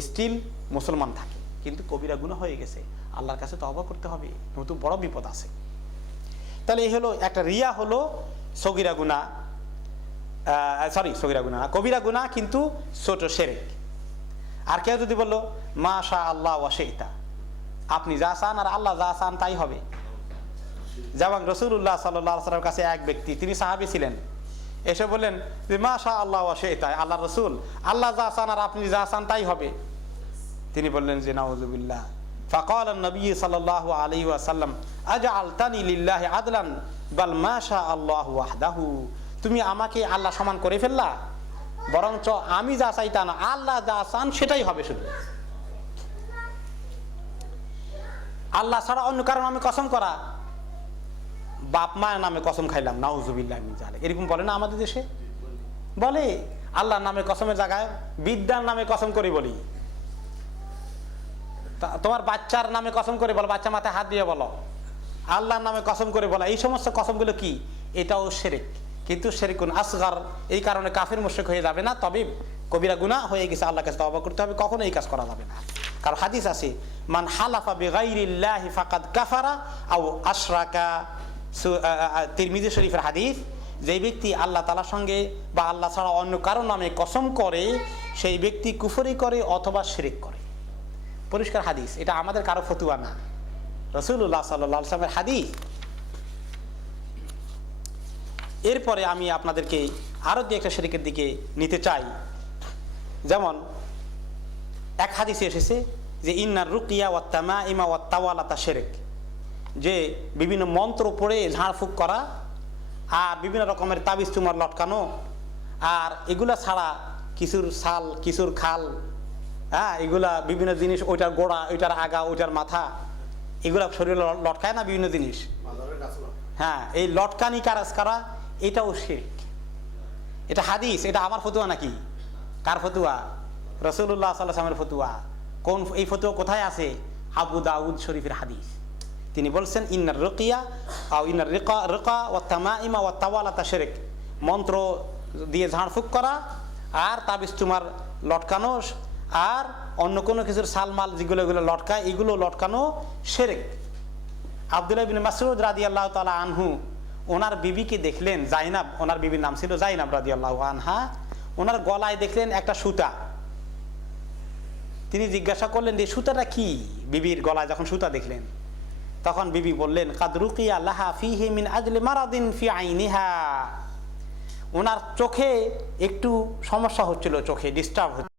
স্টিল মুসলমান থাকে, কিন্তু কবিরা গুনাহ হয়ে গেছে, আল্লাহর কাছে তওবা করতে হবে, নতুন বড় বিপদ আছে। তাহলে এই হলো একটা, রিয়া হলো সগীরা গুনাহ, সগীরা গুনাহ না, কবিরা গুনাহ কিন্তু ছোট শিরক। আর কেউ যদি বললো মাশা আল্লাহ ওয়া শি'তা, আপনি যা চান আর আল্লাহ যা চান তাই হবে। যেমন রাসূলুল্লাহ সাল্লাল্লাহু আলাইহি ওয়াসাল্লামের কাছে এক ব্যক্তি, তিনি সাহাবী ছিলেন, এসে বললেন যে মাশা আল্লাহ ওয়া শি'তা, আল্লাহ রাসূল, আল্লাহ যা চান আর আপনি যা চান তাই হবে। তিনি বললেন যে নাউযুবিল্লাহ। ফাকাল নবী সাল্লাল্লাহু আলাইহি ওয়াসাল্লাম আজআলতানি লিল্লাহি আদলান বাল মাশা আল্লাহু ওয়াহদাহু, তুমি আমাকে আল্লাহ সমান করে ফেললা, বরঞ্চ আমি যা চাই তা না, আল্লাহ যা চান সেটাই হবে। শুধু আল্লাহ ছাড়া অন্য কারো নামে কসম করা, বাপ মায়ের নামে কসম খাইলাম, নাউযুবিল্লাহি মিন যালিক, এরকম বলে না আমাদের দেশে? বলে আল্লাহর নামে কসমের জায়গায় বিদ্যার নামে কসম করে বলি। তোমার বাচ্চার নামে কসম করে বলো, বাচ্চা মাথায় হাত দিয়ে বলো, আল্লাহর নামে কসম করে বলা, এই সমস্ত কসমগুলো কি? এটাও শিরক, কিন্তু শিরকুন আসগার, এই কারণে কাফির মুশরিক হয়ে যাবে না, তবে কবিরা গুনাহ হয়ে গেছে, আল্লাহর কাছে তওবা করতে হবে, কখনো এই কাজ করা যাবে না। কারণ হাদিস আছে, মান হালাফা বিগাইরিল্লাহি ফাকাদ কাফারা আও আশরাকা, তিরমিজি শরীফের হাদিস, যে ব্যক্তি আল্লাহ তাআলার সঙ্গে বা আল্লাহ ছাড়া অন্য কারো নামে কসম করে, সেই ব্যক্তি কুফরি করে অথবা শিরক করে। পরিষ্কার হাদিস, এটা আমাদের কারো ফতুয়া না, রাসূলুল্লাহ সাল্লাল্লাহু আলাইহি ওয়াসাল্লামের হাদিস। এরপরে আমি আপনাদেরকে আরো দুই একটা শিরকের দিকে নিতে চাই। যেমন এক হাদিসে এসেছে যে ইন্নার রুকিয়া ওয়াত তামাইমা ওয়াত তাওয়ালাতা শিরক, যে বিভিন্ন মন্ত্র পড়ে ঝাড়ফুঁক করা আর বিভিন্ন রকমের তাবিজ তুমার লটকানো, আর এগুলা ছাড়া কিছুর ছাল, কিছুর খাল, হ্যাঁ, এগুলা বিভিন্ন জিনিস, ওইটার গোড়া, ওইটার আগা, ওইটার মাথা, এগুলা শরীরে লটকায় না বিভিন্ন জিনিস, হ্যাঁ, এই লটকানি কাজ করা, এটাও শিরক। এটা হাদিস, এটা আমার ফতুয়া নাকি? কার ফতুয়া? রাসূলুল্লাহ সাল্লাল্লাহু আলাইহি ওয়াসাল্লামের ফতুয়া। কোন এই ফতুয়া কোথায় আছে? আবু দাউদ শরীফের হাদিস। তিনি বলছেন ইন্নার রুকিয়া আও ইন্নার রিকা ওয়াত তামাইমা ওয়াত তাওয়ালাতা শিরক, মন্ত্র দিয়ে ঝাড়ফুঁক করা আর তাবিজ তুমার লটকানো আর অন্য কোনো কিছুর সালমাল যেগুলো এগুলো লটকায়, এগুলো লটকানো শিরক। আব্দুল্লাহ ইবনে মাসউদ রাদিয়াল্লাহু তাআলা আনহু ওনার বিবিকে দেখলেন, জাইনাব, ওনার বিবির নাম ছিল জাইনাব রাদিয়াল্লাহু আনহা, ওনার গলায় দেখলেন একটা সুতা। তিনি জিজ্ঞাসা করলেন যে সুতাটা কি? বিবির গলায় যখন সুতা দেখলেন, তখন বিবি বললেন কাদ রুকিয়া লাহা ফিহি মিন আজলি মারাদিন ফি আইনিহা, ওনার চোখে একটু সমস্যা হচ্ছিল, চোখে ডিস্টার্ব হচ্ছিল।